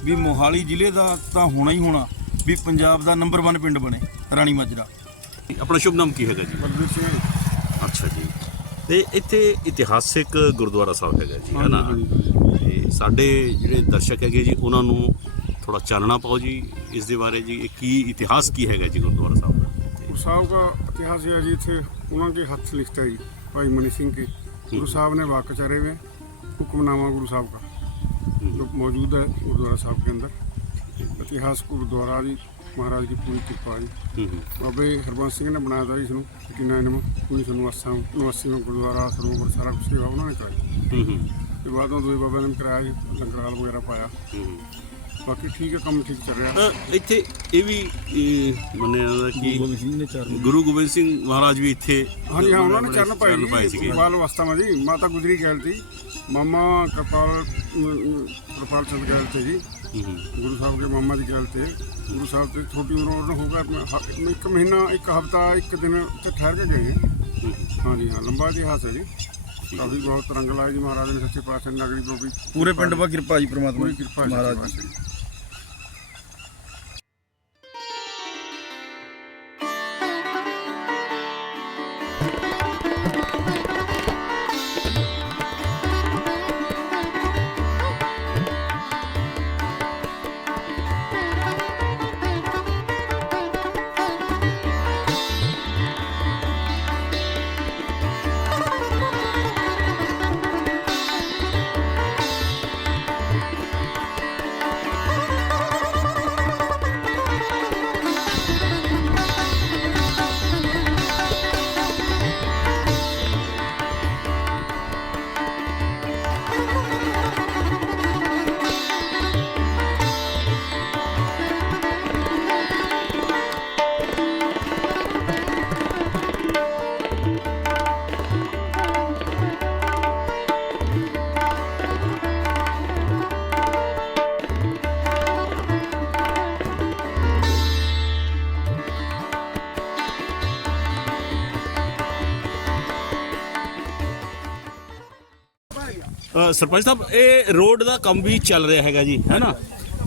ਵੀ ਮੋਹਾਲੀ ਜ਼ਿਲ੍ਹੇ ਦਾ ਤਾਂ ਹੋਣਾ ਹੀ ਹੋਣਾ ਵੀ ਪੰਜਾਬ ਦਾ ਨੰਬਰ 1 ਪਿੰਡ ਬਣੇ ਰਾਣੀ ਮਾਜਰਾ। ਆਪਣਾ ਸ਼ੁਭ ਨਾਮ ਕੀ ਹੈਗਾ ਜੀ? ਅੱਛਾ ਜੀ। ਤੇ ਇੱਥੇ ਇਤਿਹਾਸਿਕ ਗੁਰਦੁਆਰਾ ਸਾਹਿਬ ਹੈਗਾ ਜੀ ਹੈ ਨਾ? ਤੇ ਸਾਡੇ ਜਿਹੜੇ ਦਰਸ਼ਕ ਹੈਗੇ ਜੀ ਉਹਨਾਂ ਨੂੰ ਥੋੜਾ ਚਾਨਣਾ ਪਾਓ ਜੀ ਇਸ ਦੇ ਬਾਰੇ ਜੀ ਇਹ ਕੀ ਇਤਿਹਾਸ ਕੀ ਹੈਗਾ ਜੀ ਗੁਰਦੁਆਰਾ ਸਾਹਿਬ ਦਾ गुरु साहब का इतिहास है जी थे उन्होंने हाथ से लिखता है जी भाई मनी सिंह के गुरु साहब ने वाकचारे में हुक्मनामा गुरु साहब का जो मौजूद है गुरुद्वारा साहब के अंदर इतिहास गुरुद्वारा जी महाराज की पूरी कृपा जी ਹੂੰ ਹੂੰ ਬਾਬੇ ਹਰਬੰਸ ਸਿੰਘ ਨੇ ਬਣਾਇਆ ਤਾ ਜੀ ਇਸ ਨੂੰ ਕਿ ਨਾਇਨ ਉੱਨੀ ਸੌ ਨਵਾਸਾ ਨਵਾਸੀ ਨੂੰ ਗੁਰਦੁਆਰਾ ਸਰੋਵਰ ਸਾਰਾ ਕੁਛ ਸੇਵਾ ਉਹਨਾਂ ਨੇ ਕਰਾਈ ਹੂੰ ਹੂੰ ਤੇ ਵਿੱਚ ਨੇ ਬਾਕੀ ਠੀਕ ਹੈ ਕੰਮ ਠੀਕ ਚੱਲ ਰਿਹਾ। ਅ, ਇੱਥੇ ਇਹ ਵੀ ਇਹ ਮੰਨਿਆ ਜਾਂਦਾ ਕਿ ਗੋਬਿੰਦ ਸਿੰਘ ਨੇ ਚਾਰ ਗੁਰੂ ਗੋਬਿੰਦ ਸਿੰਘ ਮਹਾਰਾਜ ਵੀ ਇੱਥੇ ਹਾਂਜੀ ਹਾਂ ਉਹਨਾਂ ਨੇ ਚਰਨ ਪਾਏ ਚਰਨ ਪਾਏ ਜੀ ਸੀਗੇ। ਬਾਲ ਅਵਸਥਾ ਮਾ ਜੀ ਮਾਤਾ ਗੁਜਰੀ ਗੈਲ ਤੀ ਮਾਮਾ ਕਿਰਪਾਲ ਕਿਰਪਾਲ ਚੰਦ ਗੈਲ ਤੇ ਜੀ। ਹੂੰ ਹੂੰ। ਗੁਰੂ ਸਾਹਿਬ ਦੇ ਮਾਮਾ ਦੀ ਗੈਲ ਤੇ। ਗੁਰੂ ਸਾਹਿਬ ਤੇ ਛੋਟੀ ਉਮਰ ਉਹਨਾਂ ਹੋਗਾ ਇੱਕ ਮਹੀਨਾ ਇੱਕ ਹਫਤਾ ਇੱਕ ਦਿਨ ਤੇ ਠਹਿਰ ਕੇ ਗਏ। ਜੀ। ਹਾਂਜੀ ਹਾਂ ਲੰਬਾ ਇਤਿਹਾਸ ਹੈ ਜੀ। ਕਾਫੀ ਬਹੁਤ ਰੰਗ ਲਾਏ ਜੀ ਮਹਾਰਾਜ ਨੇ ਸੱਚੇ ਪਾਤਸ਼ਾਹ ਨੇ ਨਗਰੀ ਤੋਂ ਵੀ। ਪੂਰੇ ਪਿੰਡ 'ਪਾ ਕਿਰਪਾ ਜੀ ਪ੍ਰਮਾਤਮਾ ਪੂਰੀ ਦੀ ਕਿਰਪਾ ਹੈ ਮਹਾਰਾਜ ਸੱਚੇ। ਪਾਤਸ਼ਾਹ ਦੀ। ਸਰਪੰਚ ਸਾਹਿਬ ਇਹ ਰੋਡ ਦਾ ਕੰਮ ਵੀ ਚੱਲ ਰਿਹਾ ਹੈਗਾ ਜੀ ਹੈ ਨਾ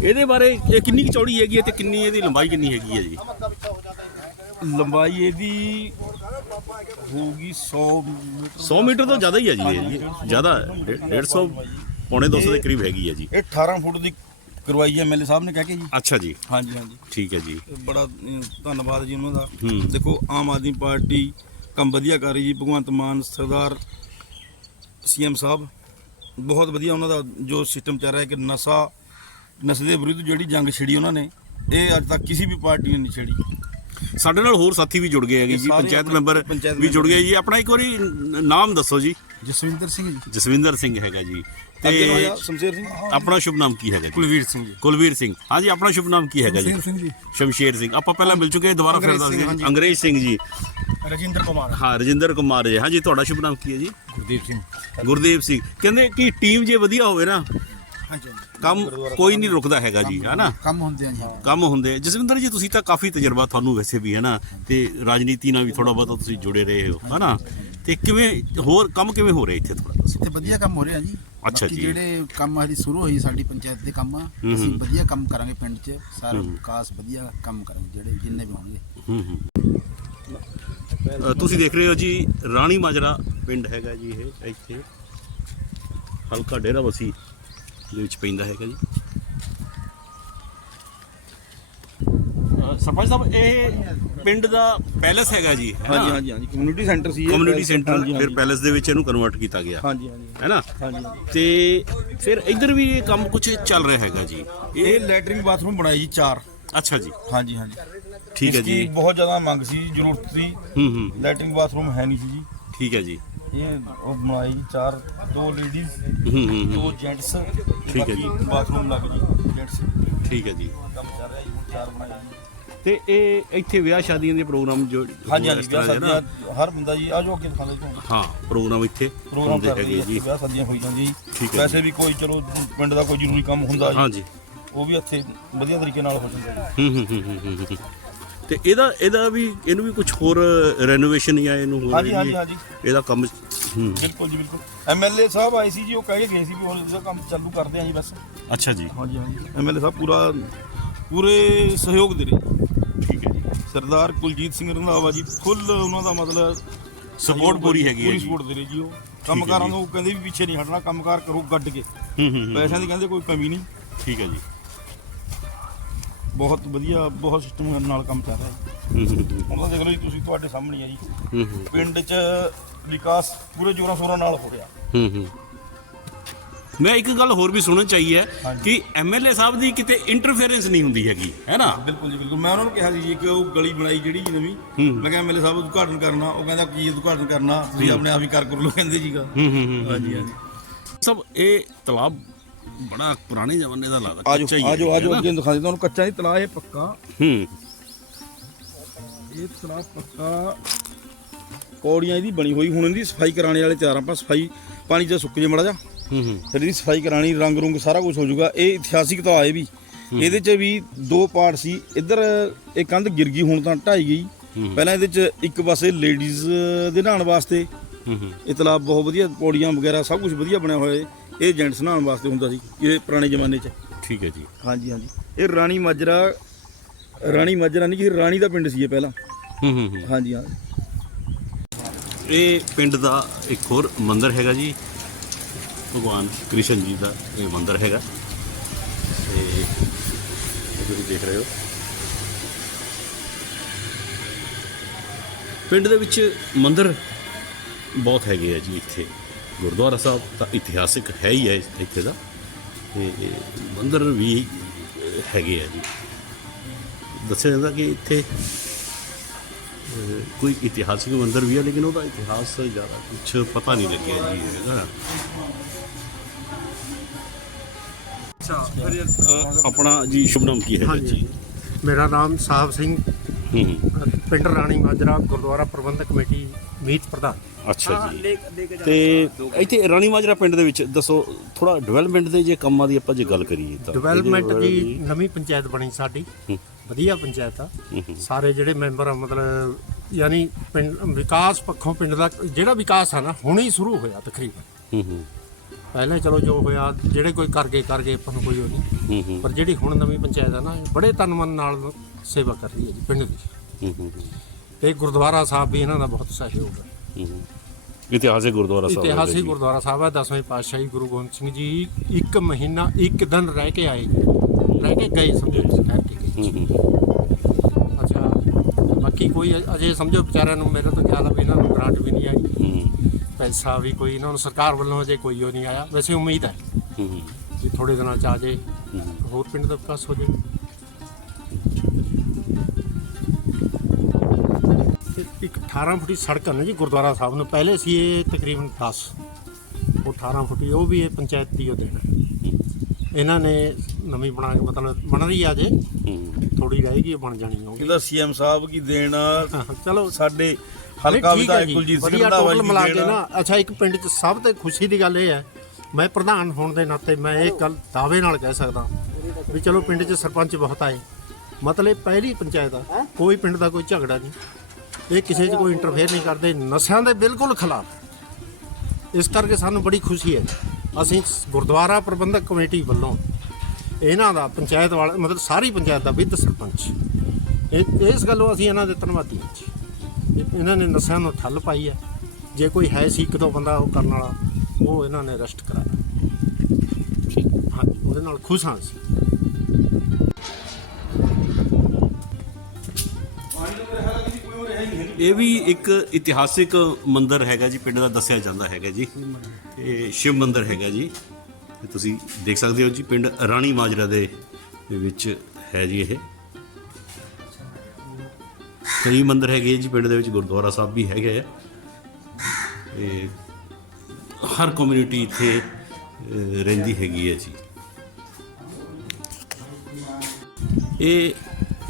ਇਹਦੇ ਬਾਰੇ ਇਹ ਕਿੰਨੀ ਕੁ ਚੌੜੀ ਹੈਗੀ ਹੈ ਤੇ ਕਿੰਨੀ ਇਹਦੀ ਲੰਬਾਈ ਕਿੰਨੀ ਹੈਗੀ ਹੈ ਜੀ? ਲੰਬਾਈ ਇਹਦੀ ਹੋਊਗੀ 100 ਮੀਟਰ। 100 ਮੀਟਰ ਤੋਂ ਜ਼ਿਆਦਾ ਹੀ ਹੈ ਜੀ ਇਹ ਜ਼ਿਆਦਾ ਹੈ। ਡੇ- 150 ਪੌਣੇ 200 ਦੇ ਕਰੀਬ ਹੈਗੀ ਹੈ ਜੀ। ਇਹ 18 ਫੁੱਟ ਦੀ ਕਰਵਾਈ ਹੈ ਐਮਐਲਏ ਸਾਹਿਬ ਨੇ ਕਹਿ ਕੇ ਜੀ। ਅੱਛਾ ਜੀ। ਹਾਂਜੀ ਹਾਂਜੀ। ਠੀਕ ਹੈ ਜੀ। ਬੜਾ ਧੰਨਵਾਦ ਜੀ ਉਹਨਾਂ ਦਾ। ਦੇਖੋ ਆਮ ਆਦਮੀ ਪਾਰਟੀ ਕੰਮ ਵਧੀਆ ਕਰ ਰਹੀ ਜੀ। ਭਗਵੰਤ ਮਾਨ ਸਰਦਾਰ ਸੀਐਮ ਸਾਹਿਬ। ਬਹੁਤ ਵਧੀਆ ਉਹਨਾਂ ਦਾ ਜੋ ਸਿਸਟਮ ਚੱਲ ਰਿਹਾ ਕਿ ਨਸ਼ਾ, ਨਸ਼ੇ ਦੇ ਵਿਰੁੱਧ ਜਿਹੜੀ ਜੰਗ ਛਿੜੀ ਉਹਨਾਂ ਨੇ, ਇਹ ਅੱਜ ਤੱਕ ਕਿਸੇ ਵੀ ਪਾਰਟੀ ਨੇ ਨਹੀਂ ਛੇੜੀ। ਸਾਡੇ ਨਾਲ ਹੋਰ ਸਾਥੀ ਵੀ ਜੁੜ ਗਏ ਹੈਗੇ ਜੀ ਸਾਰੇ ਪੰਚਾਇਤ ਆਪਣੇ ਮੈਂਬਰ ਪੰਚਾਇਤ ਵੀ ਜੁੜ ਗਏ ਜੀ। ਆਪਣਾ ਇੱਕ ਵਾਰੀ ਨ- ਨਾਮ ਦੱਸੋ ਜੀ। ਜਸਵਿੰਦਰ ਸਿੰਘ ਜੀ। ਜਸਵਿੰਦਰ ਸਿੰਘ ਹੈਗਾ ਜੀ। ਅੱਗੇ ਤੇ ਹੋਇਆ ਸ਼ਮਸ਼ੇਰ ਸਿੰਘ? ਆਪਣਾ ਸ਼ੁਭ ਨਾਮ ਕੀ ਹੈਗਾ ਜੀ? ਕੁਲਵੀਰ ਸਿੰਘ ਜੀ। ਕੁਲਵੀਰ ਸਿੰਘ। ਹਾਂਜੀ ਆਪਣਾ ਸ਼ੁਭ ਨਾਮ ਕੀ ਹੈਗਾ ਜੀ? ਸਿੰਘ ਜੀ। ਸ਼ਮਸ਼ੇਰ ਸਿੰਘ। ਆਪਾਂ ਪਹਿਲਾਂ ਮਿਲ ਚੁੱਕੇ ਹਾਂ, ਦੁਬਾਰਾ ਫਿਰ ਅੰਗਰੇਜ਼ ਦੱਸ ਸਿੰਘ, ਦਿਓ ਹਾਂਜੀ। ਅੰਗਰੇਜ਼ ਸਿੰਘ ਜੀ। ਰਜਿੰਦਰ ਕੁਮਾਰ। ਹਾਂ ਰਜਿੰਦਰ ਕੁਮਾਰ ਜੀ। ਹਾਂਜੀ ਤੁਹਾਡਾ ਸ਼ੁਭ ਨਾਮ ਕੀ ਹੈ ਜੀ? ਗੁਰਦੀਪ ਸਿੰਘ। ਗੁਰਦੇਵ ਸਿੰਘ। ਕਹਿੰਦੇ ਕਿ ਟੀਮ ਜੇ ਵਧੀਆ ਹੋਵੇ ਨਾ ਹਾਂਜੀ। ਕੰਮ ਕੋਈ ਨਹੀਂ ਰੁਕਦਾ ਹੈਗਾ ਜੀ ਹੈਨਾ? ਕੰਮ ਹੁੰਦੇ ਆ ਜੀ। ਕੰਮ ਹੁੰਦੇ ਆ। ਜਸਵਿੰਦਰ ਜੀ ਤੁਸੀਂ ਤਾਂ ਕਾਫੀ ਤਜਰਬਾ ਤੁਹਾਨੂੰ ਵੈਸੇ ਵੀ ਹੈ ਨਾ ਤੇ ਰਾਜਨੀਤੀ ਨਾਲ ਵੀ ਥੋੜਾ ਬਹੁਤਾ ਤੁਸੀਂ ਜੁੜੇ ਰਹੇ ਹੋ ਹੈਨਾ? ਤੇ ਕਿਵੇਂ ਹੋਰ ਕੰਮ ਕਿਵੇਂ ਹੋ ਰਿਹਾ ਇੱਥੇ ਥੋੜਾ ਦੱਸੋ ਤੇ ਵਧੀਆ ਕੰਮ ਹੋ ਰਿਹਾ ਜੀ। ਅੱਛਾ ਬਾਕੀ ਜੀ। ਜਿਹੜੇ ਕੰਮ ਹਰੀ ਸ਼ੁਰੂ ਹੋਈ ਸਾਡੀ ਪੰਚਾਇਤ ਦੇ ਕੰਮ ਹੂੰ ਅਸੀਂ। ਵਧੀਆ ਕੰਮ ਕਰਾਂਗੇ ਪਿੰਡ 'ਚ। ਸਾਰਾ। ਵਿਕਾਸ ਵਧੀਆ ਕੰਮ ਕਰਾਂਗੇ ਜਿਹੜੇ ਜਿੰਨੇ ਵੀ ਹੋਣਗੇ। ਹੂੰ ਹੂੰ। ਅ, ਤੁਸੀਂ ਦੇਖ ਰਹੇ ਹੋ ਜੀ ਰਾਣੀ ਮਾਜਰਾ ਪਿੰਡ ਹੈਗਾ ਜੀ ਇਹ ਇੱਥੇ। ਹਲਕਾ ਡੇਰਾ ਬਸੀ। ਦੇ ਵਿੱਚ ਪੈਂਦਾ ਹੈਗਾ ਜੀ। ਸਰਪੰਚ ਸਾਹਿਬ ਇਹ ਪਿੰਡ ਦਾ ਪੈਲਸ ਹੈਗਾ ਜੀ ਹੈ ਨਾ? ਹਾਂਜੀ ਹਾਂਜੀ ਹਾਂਜੀ। ਕਮਿਊਨਿਟੀ ਸੈਂਟਰ ਸੀ ਇਹ। ਕਮਿਊਨਿਟੀ ਸੈਂਟਰ ਹਾਂਜੀ, ਫਿਰ ਪੈਲਸ ਦੇ ਵਿੱਚ ਇਹਨੂੰ ਕਨਵਰਟ ਕੀਤਾ ਗਿਆ। ਹਾਂਜੀ ਹਾਂਜੀ। ਹੈ ਨਾ? ਹਾਂਜੀ ਤੇ ਫਿਰ ਇੱਧਰ ਵੀ ਇਹ ਕੰਮ ਕੁਝ ਚੱਲ ਰਿਹਾ ਹੈਗਾ ਜੀ। ਇਹ ਲੈਟਰਿੰਗ ਬਾਥਰੂਮ ਬਣਾਏ ਜੀ ਚਾਰ। ਅੱਛਾ ਜੀ। ਹਾਂਜੀ ਹਾਂਜੀ। ਠੀਕ ਹੈ ਜੀ। ਬਹੁਤ ਜ਼ਿਆਦਾ ਮੰਗ ਸੀ ਜ਼ਰੂਰਤ ਸੀ। ਹੂੰ ਹੂੰ। ਲੈਟਰਿੰਗ ਬਾਥਰੂਮ ਹੈ ਨਹੀਂ ਸੀ ਜੀ। ਠੀਕ ਹੈ ਜੀ। ਇਹ ਉਹ ਬਣਾਈ ਚਾਰ ਦੋ ਲੇਡੀਜ਼ ਹੂੰ ਹੂੰ ਹੂੰ। ਦੋ ਜੈਂਟਸ ਠੀਕ ਹੈ ਜੀ। ਬਾਥਰੂਮ ਲੱਗ ਜੀ ਜੈਂਟਸ ਠੀਕ ਹੈ ਜੀ। ਕੰਮ ਚੱਲ ਰਿਹਾ ਜੀ ਹੁਣ ਚਾਰ ਬਣਾਏ ਜੀ। ਤੇ ਇਹ ਇੱਥੇ ਵਿਆਹ ਸ਼ਾਦੀਆਂ ਦੇ ਪ੍ਰੋਗਰਾਮ ਜੋ ਹਾਂਜੀ ਇਸ ਹਾਂਜੀ ਤਰ੍ਹਾਂ ਵਿਆਹ ਦੇ ਨਾ, ਸੱਦੀਆਂ ਹਰ ਬੰਦਾ ਜੀ ਆਜੋ ਅੱਗੇ ਦਿਖਾ ਦਿਓ ਤੁਹਾਨੂੰ ਹਾਂ ਪ੍ਰੋਗਰਾਮ ਇੱਥੇ ਪ੍ਰੋਗਰਾਮ ਹੁੰਦੇ ਹੈਗੇ ਜੀ ਵਿਆਹ ਸੱਦੀਆਂ ਹੋਈ ਜਾਂਦੀ ਜੀ। ਠੀਕ ਹੈ ਵੈਸੇ ਵੀ ਕੋਈ ਚਲੋ ਪਿੰਡ ਦਾ ਕੋਈ ਜ਼ਰੂਰੀ ਕੰਮ ਹੁੰਦਾ ਜੀ। ਹਾਂਜੀ। ਉਹ ਵੀ ਇੱਥੇ ਵਧੀਆ ਤਰੀਕੇ ਨਾਲ ਹੋ ਜਾਂਦਾ ਜੀ। ਹੂੰ ਹੂੰ ਹੂੰ ਹੂੰ, ਹੂੰ ਹੂੰ। ਤੇ ਇਹਦਾ ਇਹਦਾ ਵੀ ਇਹਨੂੰ ਵੀ ਕੁਝ ਹੋਰ ਰੈਨੋਵੇਸ਼ਨ ਜਾਂ ਇਹਨੂੰ ਹੋਰ ਹਾਂਜੀ, ਹਾਂਜੀ, ਹਾਂਜੀ। ਇਹਦਾ ਕੰਮ ਹੂੰ। ਬਿਲਕੁਲ ਜੀ ਬਿਲਕੁਲ। ਐਮਐਲਏ ਸਾਹਿਬ ਆਏ ਸੀ ਜੀ ਉਹ ਕਹਿ ਕੇ ਗਏ ਸੀ ਵੀ ਇਹਦਾ ਕੰਮ ਚਾਲੂ ਕਰਦੇ ਆ ਜੀ ਬਸ। ਅੱਛਾ ਜੀ। ਹਾਂਜੀ ਹਾਂਜੀ। ਐਮਐਲਏ ਸਾਹਿਬ ਪੂਰਾ ਪੂਰੇ ਸਹਿਯੋਗ ਦੇ ਰਹੇ। ਠੀਕ ਹੈ ਜੀ। ਸਰਦਾਰ ਕੁਲਜੀਤ ਸਿੰਘ ਰੰਧਾਵਾ ਜੀ ਫੁੱਲ ਉਹਨਾਂ ਦਾ ਮਤਲਬ Support ਪੂਰੀ ਹੈਗੀ ਹੈ ਪੂਰੀ ਜੀ। ਸਪੋਰਟ ਦੇ ਰਹੇ ਜੀ ਉਹ। ਕੰਮਕਾਰਾਂ। ਨੂੰ ਕਹਿੰਦੇ ਵੀ ਪਿੱਛੇ ਨਹੀਂ ਹਟਣਾ ਕੰਮਕਾਰ ਕਰੋ ਗੱਡ ਕੇ। ਹੂੰ ਹੂੰ, ਪੈਸਿਆਂ ਦੀ ਕਹਿੰਦੇ ਕੋਈ ਕਮੀ ਨਹੀਂ। ਠੀਕ ਹੈ ਜੀ। ਬਹੁਤ ਵਧੀਆ ਬਹੁਤ ਸਿਸਟਮ ਨਾਲ ਕੰਮ ਚੱਲ ਰਿਹਾ। ਹੂੰ ਹੁਣ ਤਾਂ ਦੇਖ ਲਓ ਜੀ ਤੁਸੀਂ ਤੁਹਾਡੇ ਸਾਹਮਣੇ ਆ ਜੀ। ਹੂੰ ਹੂੰ। ਪਿੰਡ 'ਚ ਵਿਕਾਸ ਪੂਰੇ ਜੋਰਾਂ ਸ਼ੋਰਾਂ ਨਾਲ ਹੋ ਰਿਹਾ। ਹੂੰ ਹੂੰ। ਮੈਂ ਇੱਕ ਗੱਲ ਹੋਰ ਵੀ ਸੁਣਨ ਚਾਹੀ ਹੈ ਹਾਂਜੀ। ਕਿ ਐਮਐਲਏ ਸਾਹਿਬ ਦੀ ਕਿਤੇ ਇੰਟਰਫੇਰੈਂਸ ਨਹੀਂ ਹੁੰਦੀ ਹੈਗੀ ਹੈ ਨਾ? ਬਿਲਕੁਲ ਜੀ ਬਿਲਕੁਲ। ਮੈਂ ਉਹਨਾਂ ਨੂੰ ਕਿਹਾ ਸੀ ਜੀ ਕਿ ਉਹ ਗਲੀ ਬਣਾਈ ਜਿਹੜੀ ਜੀ ਨਵੀਂ। ਮੈਂ ਕਿਹਾ ਐਮਐਲਏ ਸਾਹਿਬ ਉਦਘਾਟਨ ਕਰਨਾ ਉਹ ਕਹਿੰਦਾ ਕੀ ਉਦਘਾਟਨ ਕਰਨਾ? ਤੁਸੀਂ ਆਪਣੇ ਆਪ ਹੀ ਕਰ ਕਰ ਲਓ ਕਹਿੰਦੇ ਜੀਗਾ ਹਾਂਜੀ ਹਾਂਜੀ। ਸਭ ਇਹ ਤਲਾਬ ਬੜਾ ਪੁਰਾਣੇ ਜ਼ਮਾਨੇ ਦਾ ਲੱਗਦਾ ਆਜੋ ਹੀ ਹੈ, ਆਜੋ ਆਜੋ ਹੈ? ਅੱਗੇ ਦਿਖਾ ਦਿੰਦਾ ਤੁਹਾਨੂੰ ਕੱਚਾ ਨਹੀਂ ਤਲਾਅ ਇਹ ਪੱਕਾ। ਹੂੰ। ਇਹ ਤਲਾਅ ਪੱਕਾ। ਪੌੜੀਆਂ ਇਹਦੀ ਬਣੀ ਹੋਈ ਹੁਣ ਇਹਦੀ ਸਫ਼ਾਈ ਕਰਾਣੇ ਵਾਲੇ ਤਿਆਰ ਆਪਾਂ ਸਫ਼ਾਈ ਪਾਣੀ ਚ ਸੁੱਕ ਜੇ ਮੜਾ ਜਾ ਹੂੰ ਹੂੰ। ਫਿਰ ਇਹਦੀ ਸਫ਼ਾਈ ਕਰਾਣੀ ਰੰਗ ਰੁੰਗ ਸਾਰਾ ਕੁਝ ਹੋ ਜਾਊਗਾ। ਇਹ ਇਤਿਹਾਸਿਕ ਤਲਾਅ ਹੈ ਵੀ। ਇਹਦੇ ਚ ਵੀ ਦੋ ਪਾਰਟ ਸੀ। ਇੱਧਰ ਇਹ ਕੰਧ ਗਿਰ ਗਈ ਹੁਣ ਤਾਂ ਢਾਈ ਗਈ। ਹੂੰ। ਪਹਿਲਾਂ ਇਹਦੇ ਚ ਇੱਕ ਪਾਸੇ ਲੇਡੀਜ਼ ਦੇ ਨਹਾਉਣ ਵਾਸਤੇ ਹੂੰ ਹੂੰ। ਇਹ ਤਲਾਬ ਬਹੁਤ ਵਧੀਆ ਪੌੜੀਆਂ ਵਗੈਰਾ ਸਭ ਕੁਝ ਵਧੀਆ ਬਣਿਆ ਹੋਇਆ ਹੈ ਇਹ ਜੈਂਟਸ ਨਹਾਉਣ ਵਾਸਤੇ ਹੁੰਦਾ ਸੀ ਇਹ ਪੁਰਾਣੇ ਜ਼ਮਾਨੇ 'ਚ। ਠੀਕ ਹੈ ਜੀ। ਹਾਂਜੀ ਹਾਂਜੀ। ਇਹ ਰਾਣੀ ਮਾਜਰਾ ਰਾਣੀ ਮਾਜਰਾ ਨਹੀਂ ਕਿ ਰਾਣੀ ਦਾ ਪਿੰਡ ਸੀ ਇਹ ਪਹਿਲਾਂ। ਹੂੰ ਹੂੰ ਹੂੰ। ਹਾਂਜੀ ਹਾਂ। ਇਹ ਪਿੰਡ ਦਾ ਇੱਕ ਹੋਰ ਮੰਦਿਰ ਹੈਗਾ ਜੀ। ਭਗਵਾਨ ਕ੍ਰਿਸ਼ਨ ਜੀ ਦਾ ਇਹ ਮੰਦਿਰ ਹੈਗਾ। ਤੇ ਇਹ ਤੁਸੀਂ ਦੇਖ ਰਹੇ ਹੋ। ਪਿੰਡ ਦੇ ਵਿੱਚ ਮੰਦਿਰ ਬਹੁਤ ਹੈਗੇ ਆ ਜੀ ਇੱਥੇ। ਗੁਰਦੁਆਰਾ ਸਾਹਿਬ ਤਾਂ ਇਤਿਹਾਸਿਕ ਹੈ ਹੀ ਹੈ ਇੱਥੇ ਦਾ। ਤੇ ਮੰਦਿਰ ਵੀ ਹੈਗੇ ਆ ਜੀ। ਦੱਸਿਆ ਜਾਂਦਾ ਕਿ ਇੱਥੇ ਕੋਈ ਇਤਿਹਾਸਿਕ ਮੰਦਿਰ ਵੀ ਹੈ ਲੇਕਿਨ ਉਹਦਾ ਇਤਿਹਾਸ ਜ਼ਿਆਦਾ ਕੁਝ ਪਤਾ ਨਹੀਂ ਲੱਗਿਆ ਜੀ ਇਹਦਾ। ਅਹ ਆਪਣਾ ਜੀ ਸ਼ੁਭ ਨਾਮ ਕੀ ਹੈ ਜੀ? ਮੇਰਾ ਨਾਮ ਸਾਹਿਬ ਸਿੰਘ। ਪਿੰਡ ਰਾਣੀ ਮਾਜਰਾ ਗੁਰਦੁਆਰਾ ਪ੍ਰਬੰਧਕ ਕਮੇਟੀ ਮੀਤ ਪ੍ਰਧਾਨ। ਅੱਛਾ ਜੀ। ਤੇ ਇੱਥੇ ਰਾਣੀ ਮਾਜਰਾ ਪਿੰਡ ਦੇ ਵਿੱਚ ਦੱਸੋ ਥੋੜਾ ਡਿਵੈਲਪਮੈਂਟ ਦੇ ਜੇ ਕੰਮਾਂ ਦੀ ਆਪਾਂ ਜੇ ਗੱਲ ਕਰੀਏ ਤਾਂ ਡਿਵੈਲਪਮੈਂਟ ਦੀ ਨਵੀਂ ਪੰਚਾਇਤ ਬਣੀ ਸਾਡੀ। ਵਧੀਆ ਪੰਚਾਇਤ ਆ। ਸਾਰੇ ਜਿਹੜੇ ਮੈਂਬਰ ਆ ਮਤਲਬ ਯਾਨੀ ਪਿੰਡ ਵਿਕਾਸ ਪੱਖੋਂ ਪਿੰਡ ਦਾ ਜਿਹੜਾ ਵਿਕਾਸ ਆ ਨਾ ਹੁਣੇ ਹੀ ਸ਼ੁਰੂ ਹੋਇਆ ਤਕਰੀਬਨ। ਹੂੰ ਹੂੰ। ਪਹਿਲਾਂ ਚਲੋ ਜੋ ਹੋਇਆ ਜਿਹੜੇ ਕੋਈ ਕਰ ਗਏ ਕਰ ਗਏ ਆਪਾਂ ਨੂੰ ਕੋਈ ਉਹ ਨਹੀਂ। ਹੂੰ ਹੂੰ। ਪਰ ਜਿਹੜੀ ਹੁਣ ਨਵੀਂ ਪੰਚਾਇਤ ਆ ਨਾ ਬੜੇ ਤਨ ਮਨ ਨਾਲ ਸੇਵਾ ਕਰ ਰਹੀ ਹੈ ਜੀ ਪਿੰਡ ਦੀ। ਹੂੰ, ਹੂੰ, ਹੂੰ, ਤੇ ਗੁਰਦੁਆਰਾ ਸਾਹਿਬ ਵੀ ਇਹਨਾਂ ਦਾ ਬਹੁਤ ਸਹਿਯੋਗ ਹੈ। ਇਤਿਹਾਸਿਕ ਗੁਰਦੁਆਰਾ ਸਾਹਿਬ ਇਤਿਹਾਸਿਕ ਜੀ। ਗੁਰਦੁਆਰਾ ਸਾਹਿਬ ਹੈ। ਦਸਵੇਂ ਪਾਤਸ਼ਾਹੀ ਗੁਰੂ ਗੋਬਿੰਦ ਸਿੰਘ ਜੀ ਇੱਕ ਮਹੀਨਾ ਇੱਕ ਦਿਨ ਰਹਿ ਕੇ ਆਏ ਰਹਿ ਕੇ ਗਏ ਸਮਝੋ ਇਸ ਠਹਿਰ ਕੇ ਗਏ। ਹੂੰ, ਹੂੰ, ਅੱਛਾ ਬਾਕੀ ਕੋਈ ਅ- ਅਜੇ ਸਮਝੋ ਵਿਚਾਰਿਆਂ ਨੂੰ ਮੇਰਾ ਤਾਂ ਖਿਆਲ ਆ ਵੀ ਇਹਨਾਂ ਨੂੰ ਗ੍ਰਾਂਟ ਵੀ ਨਹੀਂ ਆਈ। ਹੂੰ, ਪੈਸਾ ਵੀ ਕੋਈ ਇਹਨਾਂ ਨੂੰ ਸਰਕਾਰ ਵੱਲੋਂ ਅਜੇ ਕੋਈ ਉਹ ਨਹੀਂ ਆਇਆ। ਵੈਸੇ ਉਮੀਦ ਹੈ ਹੂੰ, ਹੂੰ, ਕਿ ਥੋੜੇ ਦਿਨਾਂ ਚ ਆ ਹੂੰ। ਹੋਰ ਪਿੰਡ ਦਾ ਵਿਕਾਸ ਹੋ ਜਾਏ। ਇੱਕ 18 ਫੁੱਟੀ ਸੜਕ ਹੈ ਨਾ ਜੀ ਗੁਰਦੁਆਰਾ ਸਾਹਿਬ ਨੂੰ ਪਹਿਲੇ ਸੀ ਇਹ ਤਕਰੀਬਨ 10 ਉਹ 18 ਫੁੱਟੀ ਉਹ ਵੀ ਇਹ ਪੰਚਾਇਤ ਦੀ ਉਹ ਦੇਣਾ ਇਹਨਾਂ ਨੇ ਨਵੀਂ ਬਣਾ ਕੇ ਮਤਲਬ ਬਣ ਰਹੀ ਆ ਜੇ ਹੂੰ। ਥੋੜੀ ਰਹੇਗੀ ਉਹ ਬਣ ਜਾਣੀ ਹੋਗੀ ਇਹਦਾ ਸੀਐਮ ਸਾਹਿਬ ਕੀ ਦੇਣ ਚਲੋ। ਸਾਡੇ ਹਲਕਾ ਵਿਧਾਇਕ ਜੀ। ਕੁਲਜੀਤ ਸਿੰਘ ਵਧੀਆ ਰੰਧਾਵਾ total ਜੀ ਮਿਲਾ ਦੀ ਕੇ। ਨਾ। ਅੱਛਾ ਇੱਕ ਪਿੰਡ 'ਚ ਸਭ ਤੋਂ ਖੁਸ਼ੀ ਦੀ ਗੱਲ ਇਹ ਹੈ ਮੈਂ ਪ੍ਰਧਾਨ ਹੋਣ ਦੇ ਨਾਤੇ ਮੈਂ ਇਹ ਗੱਲ ਦਾਅਵੇ ਨਾਲ ਕਹਿ ਸਕਦਾ ਵੀ ਚਲੋ ਪਿੰਡ 'ਚ ਸਰਪੰਚ ਬਹੁਤ ਆਏ। ਮਤਲਬ ਪਹਿਲੀ ਪੰਚਾਇਤ ਆ। ਕੋਈ ਪਿੰਡ ਦਾ ਕੋਈ ਝਗੜਾ ਨਹੀਂ। ਇਹ ਕਿਸੇ 'ਚ ਕੋਈ ਇੰਟਰਫੇਅਰ ਨਹੀਂ ਕਰਦੇ ਨਸ਼ਿਆਂ ਦੇ ਬਿਲਕੁਲ ਖਿਲਾਫ। ਇਸ ਕਰਕੇ ਸਾਨੂੰ ਬੜੀ ਖੁਸ਼ੀ ਹੈ। ਅਸੀਂ ਗੁਰਦੁਆਰਾ ਪ੍ਰਬੰਧਕ ਕਮੇਟੀ ਵੱਲੋਂ ਇਹਨਾਂ ਦਾ ਪੰਚਾਇਤ ਵਾਲਾ ਮਤਲਬ ਸਾਰੀ ਪੰਚਾਇਤ ਦਾ ਵਿਦ ਸਰਪੰਚ। ਇਸ ਗੱਲੋਂ ਅਸੀਂ ਇਹਨਾਂ ਦੇ ਧੰਨਵਾਦੀ ਹਾਂ ਜੀ। ਇਹਨਾਂ ਨੇ ਨਸ਼ਿਆਂ ਨੂੰ ਠੱਲ ਪਾਈ ਹੈ। ਜੇ ਕੋਈ ਹੈ ਸੀ ਇੱਕ ਦੋ ਬੰਦਾ ਉਹ ਕਰਨ ਵਾਲਾ ਉਹ ਇਹਨਾਂ ਨੇ ਅਰੈਸਟ ਕਰਾਇਆ। ਠੀਕ। ਹਾਂਜੀ ਉਹਦੇ ਨਾਲ ਖੁਸ਼ ਹਾਂ ਅਸੀਂ। ਇਹ ਵੀ ਇੱਕ ਇਤਿਹਾਸਿਕ ਮੰਦਿਰ ਹੈਗਾ ਜੀ, ਪਿੰਡ ਦਾ ਦੱਸਿਆ ਜਾਂਦਾ ਹੈਗਾ ਜੀ। ਇਹ ਸ਼ਿਵ ਮੰਦਿਰ ਹੈਗਾ ਜੀ। ਤੇ ਤੁਸੀਂ ਦੇਖ ਸਕਦੇ ਹੋ ਜੀ, ਪਿੰਡ ਰਾਣੀ ਮਾਜਰਾ ਦੇ ਵਿੱਚ ਹੈ ਜੀ ਇਹ। ਕਈ ਮੰਦਿਰ ਹੈਗੇ ਜੀ, ਪਿੰਡ ਦੇ ਵਿੱਚ ਗੁਰਦੁਆਰਾ ਸਾਹਿਬ ਵੀ ਹੈਗੇ ਆ। ਤੇ ਹਰ ਕਮਿਊਨਿਟੀ ਇੱਥੇ ਰਹਿੰਦੀ ਹੈਗੀ ਹੈ ਜੀ। ਇਹ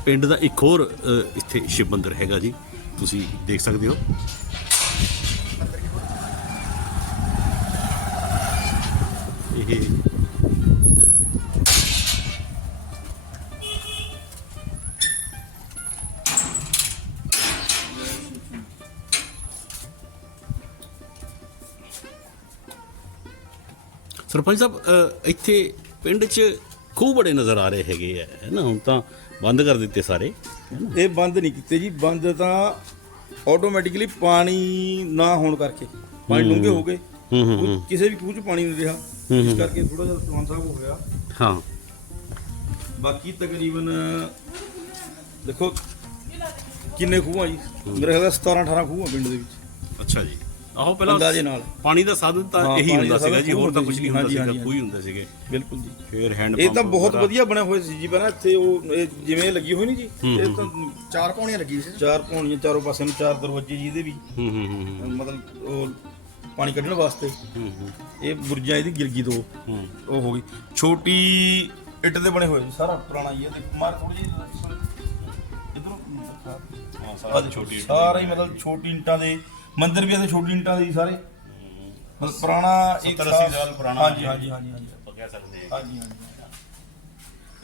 ਪਿੰਡ ਦਾ ਇੱਕ ਹੋਰ ਇੱਥੇ ਸ਼ਿਵ ਮੰਦਿਰ ਹੈਗਾ ਜੀ। ਤੁਸੀਂ ਦੇਖ ਸਕਦੇ ਹੋ। ਇਹ ਸਰਪੰਚ ਸਾਹਿਬ ਇੱਥੇ ਪਿੰਡ 'ਚ ਖੂਹ ਬੜੇ ਨਜ਼ਰ ਆ ਰਹੇ ਹੈਗੇ ਆ, ਹੈ ਨਾ? ਹੁਣ ਤਾਂ ਬੰਦ ਕਰ ਦਿੱਤੇ ਸਾਰੇ। ਇਹ ਬੰਦ ਨਹੀਂ ਕੀਤੇ ਜੀ। ਬੰਦ ਤਾਂ ਆਟੋਮੈਟਿਕਲੀ ਪਾਣੀ ਨਾ ਹੋਣ ਕਰਕੇ। ਪਾਣੀ ਡੂੰਘੇ ਹੋ। ਗਏ। ਹੂੰ, ਹੂੰ, ਉਹ ਕਿਸੇ ਵੀ ਖੂਹ 'ਚ ਪਾਣੀ ਨਹੀਂ ਰਿਹਾ। ਇਸ ਕਰਕੇ ਥੋੜਾ ਜਿਹਾ ਸਮਾਨ ਸਾਹਿਬ ਹੋ ਗਿਆ। ਹਾਂ। ਬਾਕੀ ਤਕਰੀਬਨ ਦੇਖੋ ਕਿੰਨੇ ਖੂਹ ਆ ਜੀ? ਮੇਰੇ ਖਿਆਲ ਨਾਲ 17 18 ਖੂਹ ਆ ਪਿੰਡ ਦੇ ਵਿੱਚ। ਅੱਛਾ ਜੀ। ਆਹੋ ਅੰਦਾਜ਼ੇ ਪਹਿਲਾਂ ਨਾਲ। ਪਾਣੀ ਦਾ ਸਾਧਨ ਤਾਂ ਹਾਂ, ਇਹੀ ਪਾਣੀ ਹੁੰਦਾ ਦਾ ਸੀਗਾ ਸਾਧਨ ਜੀ ਹੋਰ ਤਾਂ ਕੁਝ ਨਹੀਂ ਹੁੰਦਾ ਹਾਂਜੀ, ਸੀਗਾ ਹਾਂਜੀ, ਕੋਈ ਹੁੰਦੇ ਸੀਗੇ। ਬਿਲਕੁਲ ਜੀ। ਫਿਰ ਹੈਂਡ ਇਹ ਤਾਂ ਬਹੁਤ ਵਧੀਆ ਬਣੇ ਹੋਏ ਸੀ ਜੀ ਪਹਿਲਾਂ ਇੱਥੇ ਉਹ ਇਹ ਜਿਵੇਂ ਲੱਗੀ ਹੋਈ ਨਹੀਂ ਜੀ ਇਹ ਤਾਂ ਚਾਰ ਪੌਣੀਆਂ ਲੱਗੀ ਸੀ। ਚਾਰ ਪੌਣੀਆਂ ਚਾਰੋਂ ਪਾਸੇ ਨੂੰ ਚਾਰ ਦਰਵਾਜ਼ੇ ਜੀ ਇਹਦੇ ਵੀ। ਹੂੰ ਹੂੰ ਹੂੰ ਹੂੰ, ਮਤਲਬ ਉਹ ਪਾਣੀ ਕੱਢਣ ਵਾਸਤੇ। ਹੂੰ ਹੂੰ। ਇਹ ਬੁਰਜਾਂ ਇਹਦੀ ਗਿਰ ਗਈ ਦੋ। ਹੂੰ। ਉਹ ਹੋ ਗਈ। ਛੋਟੀ ਇੱਟ ਦੇ ਬਣੇ ਹੋਏ ਜੀ ਸਾਰਾ ਪੁਰਾਣਾ ਹੀ ਹੈ ਦੇਖ ਮਾਰ ਥੋੜੀ ਜਿਹੀ ਇਧਰੋਂ। ਹਾਂ ਸਾਰਾ ਛੋਟੀ ਸਾਰਾ ਹੀ ਮਤਲਬ ਛੋਟੀ ਇੰਟਾਂ ਦੇ ਮੰਦਿਰ ਵੀ ਇਹਦੇ ਛੋਟੀ ਇੰਟਾਂ ਦੇ ਸਾਰੇ। ਮਤਲਬ ਪੁਰਾਣਾ ਇੱਕ 70 80 ਸਾਲ ਪੁਰਾਣਾ ਹਾਂਜੀ ਹਾਂਜੀ ਹਾਂਜੀ ਹਾਂਜੀ। ਆਪਾਂ ਕਹਿ ਸਕਦੇ ਹਾਂ। ਹਾਂਜੀ ਹਾਂਜੀ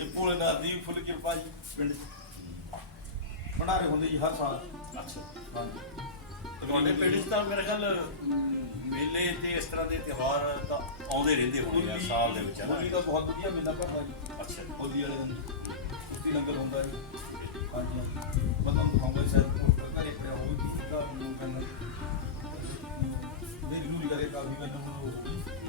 ਇਹ ਪੂਰੇ ਨਾਲ ਦੀ ਫੁੱਲ ਕਿਰਪਾ ਜੀ ਪਿੰਡ ਭੰਡਾਰੇ ਹੁੰਦੇ ਜੀ ਹਰ ਸਾਲ। ਅੱਛਾ। ਹਾਂਜੀ। ਤੁਹਾਡੇ ਪਿੰਡ 'ਚ ਤਾਂ ਮੇਰੇ ਖਿਆਲ ਮੇਲੇ ਤੇ ਇਸ ਤਰ੍ਹਾਂ ਦੇ ਤਿਉਹਾਰ ਤਾਂ ਆਉਂਦੇ ਰਹਿੰਦੇ ਹੋਣੇ ਆ ਸਾਲ ਦੇ ਵਿੱਚ ਹੋਲੀ ਦਾ ਬਹੁਤ ਵਧੀਆ ਮੇਲਾ ਭਰਦਾ ਜੀ। ਅੱਛਾ। ਹੋਲੀ ਵਾਲੇ ਦਿਨ। ਉੱਤੀ ਲੰਗਰ ਹੁੰਦਾ ਜੀ। ਹਾਂਜੀ ਮਤਲਬ ਖਾਉਂਗੇ ਸਰ ਘਰੇ ਪਿਆ ਹੋਈ ਵੀ ਦਾ ਨੂੰ ਕਰਨਾ ਦੇ ਜ਼ਰੂਰੀ ਕਰੇ ਕਾਫੀ ਮੈਨੂੰ ਹੋ ਗਈ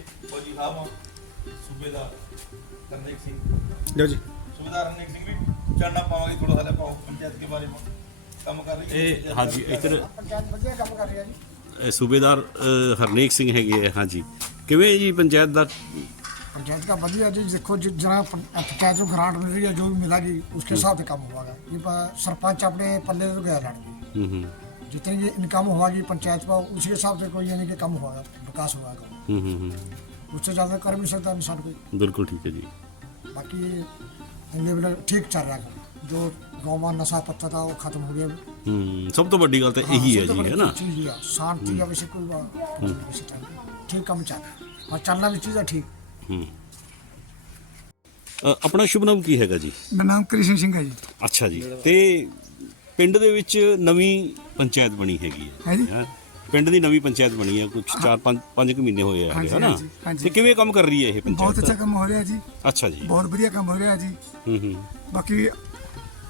ਫੌਜੀ ਸਾਹਿਬ ਆ, ਸੂਬੇਦਾਰ ਕਰਨੇਕ ਸਿੰਘ ਲਓ ਜੀ ਸੂਬੇਦਾਰ ਹਰਨੇਕ ਸਿੰਘ ਵੀ ਚਾਨਣਾ ਪਾਵਾਂਗੇ ਥੋੜਾ ਸਾਲੇ ਪਾਓ ਪੰਚਾਇਤ ਦੇ ਬਾਰੇ में ਕੰਮ ਕਰ ਰਹੀ ਹੈ ਇਹ ਹਾਂਜੀ ਇੱਧਰ ਪੰਚਾਇਤ ਵਧੀਆ ਕੰਮ ਕਰ ਰਹੀ ਹੈ ਜੀ ਇਹ ਸੂਬੇਦਾਰ ਅ, ਹਰਨੇਕ ਸਿੰਘ ਹੈਗੇ ਆ ਹਾਂਜੀ ਕਿਵੇਂ ਜੀ ਪੰਚਾਇਤ ਦਾ पंचायत का बढ़िया जी देखो जिस जना पंचायत को ग्रांट मिल रही है जो भी मिलेगी उसके हिसाब से काम होगा ये प- सरपंच अपने पल्ले तो गया लड़की ਹੂੰ ਹੂੰ जितनी ये इनकम होगी पंचायत पर उसी हिसाब से कोई यानी कि कम होगा विकास होगा ਹੂੰ हम्म, हम्म, हम्म, उससे ज़्यादा कर भी सकता है इंसान कोई बिल्कुल ठीक है जी बाकी लेवल ठीक चल रहा है जो गाँव में नशा पत्ता था वो खत्म हो गया हम्म, सब तो बड़ी गल तो यही है सबसे जी बड़ी है ना चीज़ ये है, शांति का वैसे कोई बात नहीं, वैसे चल रहा है। ठीक कम चल रहा है और चलना भी चीज़ है ठीक ਹੂੰ ਅ, ਆਪਣਾ ਸ਼ੁਭ ਨਾਮ ਕੀ ਹੈਗਾ ਜੀ मेरा नाम कृष्ण सिंह है जी ਅੱਛਾ ਜੀ ਤੇ ਪਿੰਡ ਦੇ ਵਿੱਚ ਨਵੀਂ ਪੰਚਾਇਤ ਬਣੀ ਹੈਗੀ ਹੈ ਜੀ। ਹੈਂ? ਪਿੰਡ ਦੀ ਨਵੀਂ ਪੰਚਾਇਤ ਬਣੀ ਹੈ। ਕੁਝ 4 5 ਕੁ ਮਹੀਨੇ ਹੋਏ ਆ ਹਾਂਜੀ, ਹਲੇ ਤੇ ਕਿਵੇਂ ਕੰਮ ਕਰ ਰਹੀ ਹੈ ਇਹ ਬਹੁਤ ਪੰਚਾਇਤ? ਅੱਛਾ ਕੰਮ ਹੋ ਰਿਹਾ ਜੀ। ਅੱਛਾ ਜੀ। ਬਹੁਤ ਵਧੀਆ ਕੰਮ ਹੋ ਰਿਹਾ ਜੀ। ਹੂੰ ਹੂੰ। ਬਾਕੀ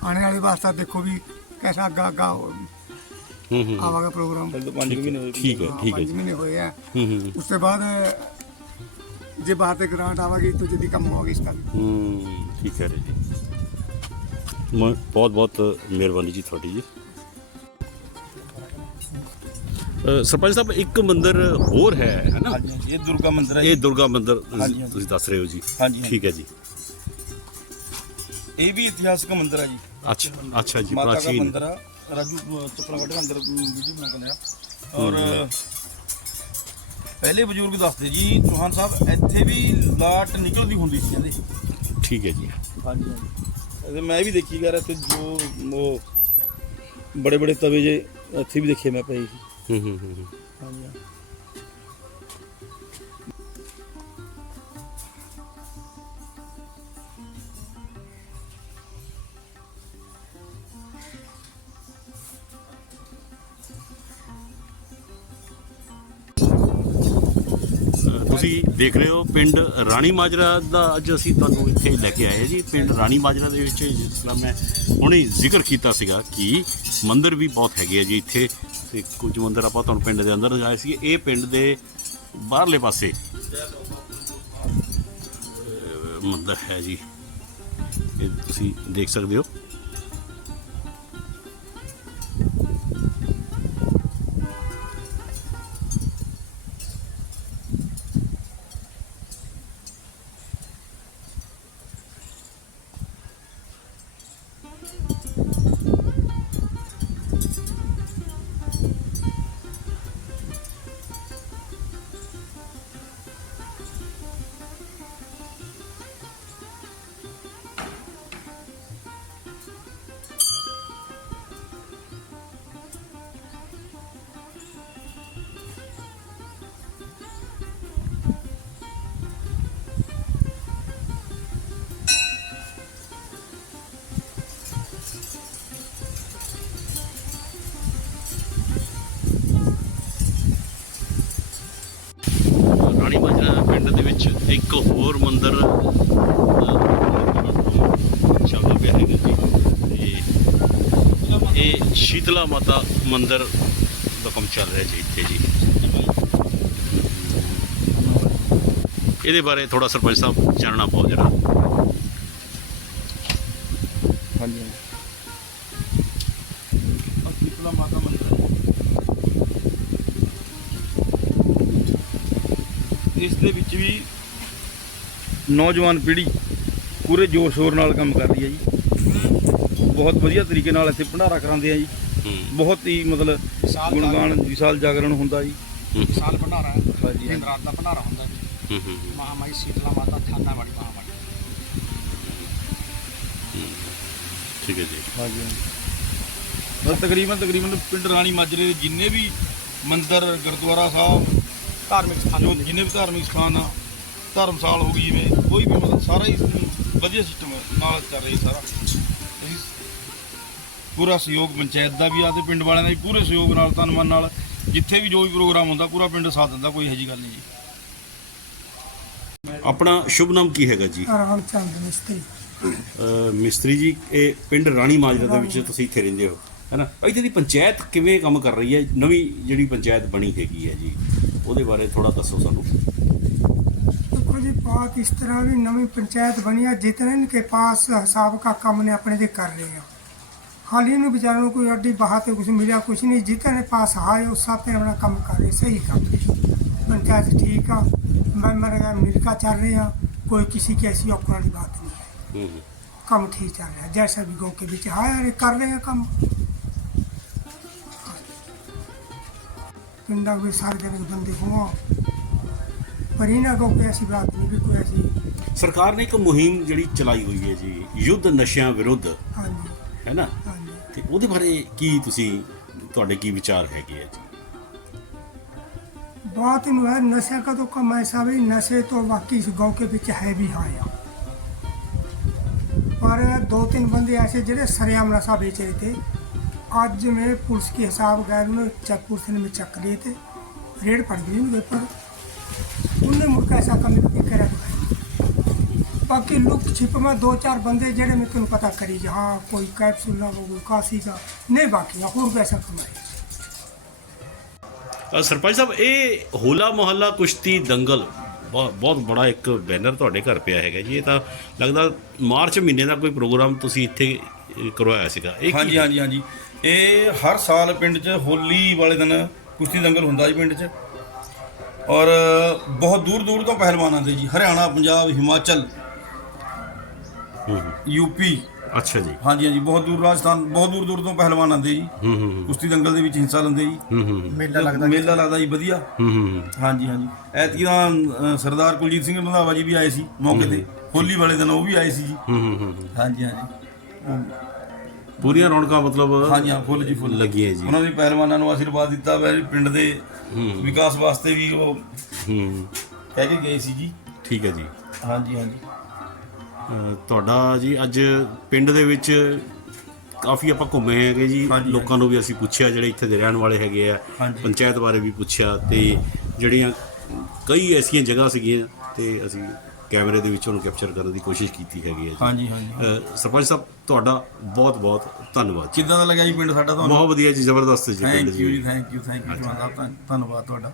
ਆਉਣੇ ਵਾਲੇ ਵਾਸਤਾ ਦੇਖੋ ਵੀ ਕੈਸਾ ਅੱਗਾ ਅੱਗਾ ਹੂੰ ਹੂੰ। ਆਵਾਗਾ ਪ੍ਰੋਗਰਾਮ। ਠੀਕ ਹੈ ਠੀਕ ਹੈ ਜੀ। ਮਹੀਨੇ ਹੋਏ ਹੂੰ ਹੂੰ। ਉਸ ਤੋਂ ਬਾਅਦ ਜੇ ਬਾਹਰ ਤੇ ਗ੍ਰਾਂਟ ਆਵਾਗੀ ਤਾਂ ਜਦੀ ਕੰਮ ਹੋਗੀ ਇਸ ਦਾ ਹੂੰ ਠੀਕ ਜੀ ਤੁਹਾਡੀ ਜੀ। ਸਰਪੰਚ ਸਾਹਿਬ ਇੱਕ ਮੰਦਿਰ ਹੋਰ ਹੈ ਹੈ ਨਾ? ਇਹ ਦੁਰਗਾ ਮੰਦਿਰ ਹੈ ਇਹ ਜੀ। ਦੁਰਗਾ ਮੰਦਿਰ ਤੁਸੀਂ- ਦੱਸ ਰਹੇ ਹੋ ਜੀ। ਠੀਕ ਹੈ ਜੀ। ਇਹ ਵੀ ਇਤਿਹਾਸਕ ਮੰਦਿਰ ਹੈ ਜੀ। ਅੱਛਾ ਅੱਛਾ ਜੀ ਪ੍ਰਾਚੀਨ। ਮੰਦਿਰ ਆ ਰਾਜੂ ਅਹ, ਚੱਪਲਾਂ ਕੱਢ ਕੇ ਅੰਦਰ ਵੀਡੀਓ ਬਣਾ ਕੇ ਲਿਆ ਔਰ ਪਹਿਲੇ ਬਜ਼ੁਰਗ ਦੱਸਦੇ ਜੀ ਚੌਹਾਨ ਸਾਹਿਬ ਇੱਥੇ ਵੀ ਲਾਟ ਨਿਕਲਦੀ ਹੁੰਦੀ ਸੀ ਕਹਿੰਦੇ। ਠੀਕ ਹੈ ਜੀ। ਹਾਂਜੀ ਹਾਂਜੀ। ਮੈਂ ਵੀ ਦੇਖੀ ਯਾਰ ਇੱਥੇ ਜੋ ਉਹ ਬੜੇ ਬੜੇ ਤਵੇ ਜੇ ਇੱਥੇ ਵੀ ਦੇਖੇ ਮੈਂ ਪਏ ਸੀ। ਹੂੰ ਹੂੰ ਹੂੰ ਹੂੰ। ਹਾਂਜੀ ਹਾਂ। ਅ, ਤੁਸੀਂ ਦੇਖ ਰਹੇ ਹੋ ਪਿੰਡ ਰਾਣੀ ਮਾਜਰਾ ਦਾ ਅੱਜ ਅਸੀਂ ਤੁਹਾਨੂੰ ਇੱਥੇ ਲੈ ਕੇ ਆਏ ਹਾਂ ਜੀ ਪਿੰਡ ਰਾਣੀ ਮਾਜਰਾ ਦੇ ਵਿੱਚ ਜਿਸ ਤਰ੍ਹਾਂ ਮੈਂ ਹੁਣੇ ਜ਼ਿਕਰ ਕੀਤਾ ਸੀਗਾ ਕਿ ਮੰਦਿਰ ਵੀ ਬਹੁਤ ਹੈਗੇ ਆ ਜੀ ਇੱਥੇ ਤੇ ਕੁਝ ਮੰਦਰ ਆਪਾਂ ਤੁਹਾਨੂੰ ਪਿੰਡ ਦੇ ਅੰਦਰ ਆਏ ਸੀ ਇਹ ਪਿੰਡ ਦੇ ਬਾਹਰਲੇ ਪਾਸੇ ਮੰਦਰ ਹੈ ਜੀ। ਇਹ ਤੁਸੀਂ ਦੇਖ ਸਕਦੇ ਹੋ। ਹੋਰ ਮੰਦਿਰ ਚੱਲਦਾ ਪਿਆ ਹੈਗਾ ਜੀ। ਤੇ ਇਹ ਸ਼ੀਤਲਾ ਮਾਤਾ ਮੰਦਿਰ ਦਾ ਕੰਮ ਚੱਲ ਰਿਹਾ ਜੀ ਇੱਥੇ ਜੀ। ਇਹਦੇ ਬਾਰੇ ਥੋੜਾ ਸਰਪੰਚ ਸਾਹਿਬ ਜਾਣਨਾ ਪਾਓ ਜਰਾ ਹਾਂਜੀ ਸ਼ੀਤਲਾ ਮਾਤਾ ਮੰਦਿਰ ਹੈ। ਇਸ ਦੇ ਵਿੱਚ ਵੀ ਨੌਜਵਾਨ ਪੀੜ੍ਹੀ ਪੂਰੇ ਜੋਰ ਸ਼ੋਰ ਨਾਲ ਕੰਮ ਕਰ ਰਹੀ ਹੈ ਜੀ। ਬਹੁਤ ਵਧੀਆ ਤਰੀਕੇ ਨਾਲ ਇੱਥੇ ਭੰਡਾਰਾ ਕਰਾਉਂਦੇ ਆ ਜੀ। ਬਹੁਤ ਹੀ ਮਤਲਬ ਗੁਣਗਾਨ ਵਿਸ਼ਾਲ ਜਾਗਰਣ ਹੁੰਦਾ ਜੀ। ਹੂੰ, ਸਾਲ ਭੰਡਾਰਾ ਹੈ। ਹਾਂਜੀ ਦਿਨ ਰਾਤ ਦਾ ਭੰਡਾਰਾ ਹੁੰਦਾ ਜੀ। ਹੂੰ, ਹੂੰ, ਹੂੰ। ਮਹਾਮਾਈ ਸੀਤਲਾ ਮਾਤਾ ਠਾਣਾ ਵਾਲੀ ਮਹਾਮਾਈ ਠੀਕ ਹੈ ਜੀ। ਹਾਂਜੀ ਬਸ ਤਕਰੀਬਨ ਤਕਰੀਬਨ ਪਿੰਡ ਰਾਣੀ ਮਾਜਰੇ ਦੇ ਜਿੰਨੇ ਵੀ ਮੰਦਿਰ ਗੁਰਦੁਆਰਾ ਸਾਹਿਬ ਧਾਰਮਿਕ ਸਥਾਨ ਜੋ ਜਿੰਨੇ ਵੀ ਧਾਰਮਿਕ ਸਥਾਨ ਆ ਧਰਮਸਾਲ ਹੋ ਗਈ ਜਿਵੇਂ ਕੋਈ ਵੀ ਮਤਲਬ ਸਾਰਾ ਹੀ ਵਧੀਆ ਸਿਸਟਮ ਨਾਲ ਚੱਲ ਰਹੀ ਸਾਰਾ। ਅਸੀਂ ਪੂਰਾ ਸਹਿਯੋਗ ਪੰਚਾਇਤ ਦਾ ਵੀ ਆ ਤੇ ਪਿੰਡ ਵਾਲਿਆਂ ਦਾ ਵੀ ਪੂਰੇ ਸਹਿਯੋਗ ਨਾਲ ਤਨ ਮਨ ਨਾਲ ਜਿੱਥੇ ਵੀ ਜੋ ਵੀ ਪ੍ਰੋਗਰਾਮ ਹੁੰਦਾ ਪੂਰਾ ਪਿੰਡ ਸਾਥ ਦਿੰਦਾ ਕੋਈ ਇਹੋ ਜਿਹੀ ਗੱਲ ਨਹੀਂ ਜੀ। ਆਪਣਾ ਸ਼ੁਭ ਨਾਮ ਕੀ ਹੈਗਾ ਜੀ? ਰਾਮ ਚੰਦ ਮਿਸਤਰੀ। ਅਹ ਮਿਸਤਰੀ ਜੀ ਇਹ ਪਿੰਡ ਰਾਣੀ ਮਾਜਰਾ ਦੇ ਵਿੱਚ ਤੁਸੀਂ ਇੱਥੇ ਰਹਿੰਦੇ ਹੋ ਹੈਨਾ? ਇੱਥੇ ਦੀ ਪੰਚਾਇਤ ਕਿਵੇਂ ਕੰਮ ਕਰ ਰਹੀ ਹੈ? ਨਵੀਂ ਜਿਹੜੀ ਪੰਚਾਇਤ ਬਣੀ ਹੈਗੀ ਹੈ ਜੀ ਉਹਦੇ ਬਾਰੇ ਥੋੜਾ ਦੱਸੋ ਸਾਨੂੰ। जी बात इस तरह भी नवी पंचायत बनी है जितने इनके पास हिसाब का काम ने अपने दे कर रहे हैं हाल ही में बेचारों को अड्डी बाहर से कुछ मिला कुछ नहीं जितने पास आए उस हिसाब से अपना काम कर रहे सही काम पंचायत ठीक है मैं मेरे मिलकर चल रहे हैं कोई किसी की ऐसी औकड़ वाली बात नहीं है ਹੂੰ ਹੂੰ। काम ठीक चल रहा है जैसा भी गाँव के बीच आए अरे कर रहे हैं काम पिंडा भी सारे जगह के बंदे हुआ पर इन्हें को कोई ऐसी बात नहीं भी कोई ऐसी ਸਰਕਾਰ ਨੇ ਇੱਕ ਮੁਹਿੰਮ ਜਿਹੜੀ ਚਲਾਈ ਹੋਈ ਹੈ ਜੀ ਯੁੱਧ ਨਸ਼ਿਆਂ ਵਿਰੁੱਧ हाँ जी ਹੈ ਨਾ हाँ जी ਤੇ ਉਹਦੇ ਬਾਰੇ ਕੀ ਤੁਸੀਂ ਤੁਹਾਡੇ ਕੀ ਵਿਚਾਰ ਹੈਗੇ ਆ ਜੀ बात इन है नशे का तो कम ऐसा भी नशे तो वाकई इस गांव के बीच है भी हाँ यार पर दो तीन बंदे ऐसे जड़े सरेआम नशा बेच रहे थे आज में पुलिस के हिसाब गैर में चक पुलिस ने में चक लिए थे रेड पड़ गई उनके पर ਉਹਨੇ ਮੁੜ ਐਸਾ ਕੰਮ ਨਹੀਂ ਕਰਿਆ ਬਾਕੀ ਲੁਕ ਛਿਪ ਮੈਂ ਦੋ ਚਾਰ ਬੰਦੇ ਜਿਹੜੇ ਮੈਂ ਤੁਹਾਨੂੰ ਪਤਾ ਕਰੀ ਜੀ ਕੋਈ ਕੈਪਸੂਲ ਨਾ ਕੋਈ ਕਾਸੀ ਦਾ। ਨਹੀਂ ਬਾਕੀ ਹੋਰ ਪੈਸਾ ਕਮਾਏ ਸਰਪੰਚ ਸਾਹਿਬ ਇਹ ਹੋਲਾ ਮੁਹੱਲਾ ਕੁਸ਼ਤੀ ਦੰਗਲ ਬਹੁਤ ਬੜਾ ਇੱਕ ਬੈਨਰ ਤੁਹਾਡੇ ਘਰ ਪਿਆ ਹੈਗਾ ਜੀ। ਇਹ ਤਾਂ ਲੱਗਦਾ ਮਾਰਚ ਮਹੀਨੇ ਦਾ ਕੋਈ ਪ੍ਰੋਗਰਾਮ ਤੁਸੀਂ ਇੱਥੇ ਕਰਵਾਇਆ ਸੀਗਾ। ਇਹ ਹਾਂਜੀ ਹਾਂਜੀ ਹਾਂਜੀ। ਇਹ ਹਰ ਸਾਲ ਪਿੰਡ 'ਚ ਹੋਲੀ ਵਾਲੇ ਦਿਨ ਕੁਸ਼ਤੀ ਦੰਗਲ ਹੁੰਦਾ ਜੀ ਪਿੰਡ 'ਚ। ਔਰ ਬਹੁਤ ਦੂਰ ਦੂਰ ਤੋਂ ਪਹਿਲਵਾਨ ਆਉਂਦੇ ਜੀ। ਹਰਿਆਣਾ ਪੰਜਾਬ ਹਿਮਾਚਲ ਯੂਪੀ ਅੱਛਾ ਜੀ। ਹਾਂਜੀ ਹਾਂਜੀ ਬਹੁਤ ਦੂਰ ਰਾਜਸਥਾਨ ਬਹੁਤ ਦੂਰ ਦੂਰ ਤੋਂ ਪਹਿਲਵਾਨ ਆਉਂਦੇ ਜੀ। ਕੁਸ਼ਤੀ ਦੰਗਲ ਦੇ ਵਿੱਚ ਹਿੱਸਾ ਲੈਂਦੇ ਜੀ। ਮੇਲਾ ਲੱਗਦਾ ਮੇਲਾ ਲੱਗਦਾ ਜੀ ਵਧੀਆ। ਹਾਂਜੀ ਹਾਂਜੀ। ਐਤਕੀ ਦਾ ਸਰਦਾਰ ਕੁਲਜੀਤ ਸਿੰਘ ਰੰਧਾਵਾ ਜੀ ਵੀ ਆਏ ਸੀ ਮੌਕੇ ਤੇ। ਹੋਲੀ ਵਾਲੇ ਦਿਨ ਉਹ ਵੀ ਆਏ ਸੀ ਜੀ। ਹਾਂਜੀ ਹਾਂਜੀ। ਪੂਰੀਆਂ ਰੌਣਕਾਂ ਮਤਲਬ ਹਾਂਜੀ ਹਾਂ ਫੁੱਲ ਜੀ ਫੁੱਲ। ਲੱਗੀਆਂ ਜੀ। ਉਹਨਾਂ ਦੇ ਪਹਿਲਵਾਨਾਂ ਨੂੰ ਆਸ਼ੀਰਵਾਦ ਦਿੱਤਾ ਵੈ ਪਿੰਡ ਦੇ ਵਿਕਾਸ ਵਾਸਤੇ ਵੀ ਉਹ ਹੂੰ। ਕਹਿ ਕੇ ਗਏ ਸੀ ਜੀ। ਠੀਕ ਹੈ ਜੀ। ਹਾਂਜੀ ਹਾਂਜੀ। ਅ, ਤੁਹਾਡਾ ਜੀ ਅੱਜ ਪਿੰਡ ਦੇ ਵਿੱਚ ਕਾਫੀ ਆਪਾਂ ਘੁੰਮੇ ਹੈਗੇ ਜੀ। ਹਾਂਜੀ, ਲੋਕਾਂ ਨੂੰ ਵੀ ਅਸੀਂ ਪੁੱਛਿਆ ਜਿਹੜੇ ਇੱਥੇ ਦੇ ਰਹਿਣ ਵਾਲੇ ਹੈਗੇ ਆ ਹਾਂਜੀ। ਪੰਚਾਇਤ ਬਾਰੇ ਵੀ ਪੁੱਛਿਆ ਤੇ ਜਿਹੜੀਆਂ ਕਈ ਐਸੀਆਂ ਜਗ੍ਹਾ ਸੀਗੀਆਂ ਤੇ ਅਸੀਂ ਕੈਮਰੇ ਦੇ ਵਿੱਚ ਉਹਨੂੰ ਕੈਪਚਰ ਕਰਨ ਦੀ ਕੋਸ਼ਿਸ਼ ਕੀਤੀ ਹੈਗੀ ਹੈ ਜੀ। ਹਾਂਜੀ ਹਾਂਜੀ ਅ, ਸਰਪੰਚ ਸਾਹਿਬ ਤੁਹਾਡਾ ਬਹੁਤ ਬਹੁਤ ਧੰਨਵਾਦ ਜੀ। ਕਿੱਦਾਂ ਦਾ ਲੱਗਿਆ ਜੀ ਪਿੰਡ ਸਾਡਾ ਤੁਹਾਨੂੰ? ਬਹੁਤ ਵਧੀਆ ਜੀ ਜ਼ਬਰਦਸਤ ਜੀ ਪਿੰਡ ਥੈਂਕ ਯੂ ਜੀ ਜੀ ਥੈਂਕ ਯੂ ਥੈਂਕ ਯੂ ਧੰਨਵਾਦ ਤੁਹਾਡਾ।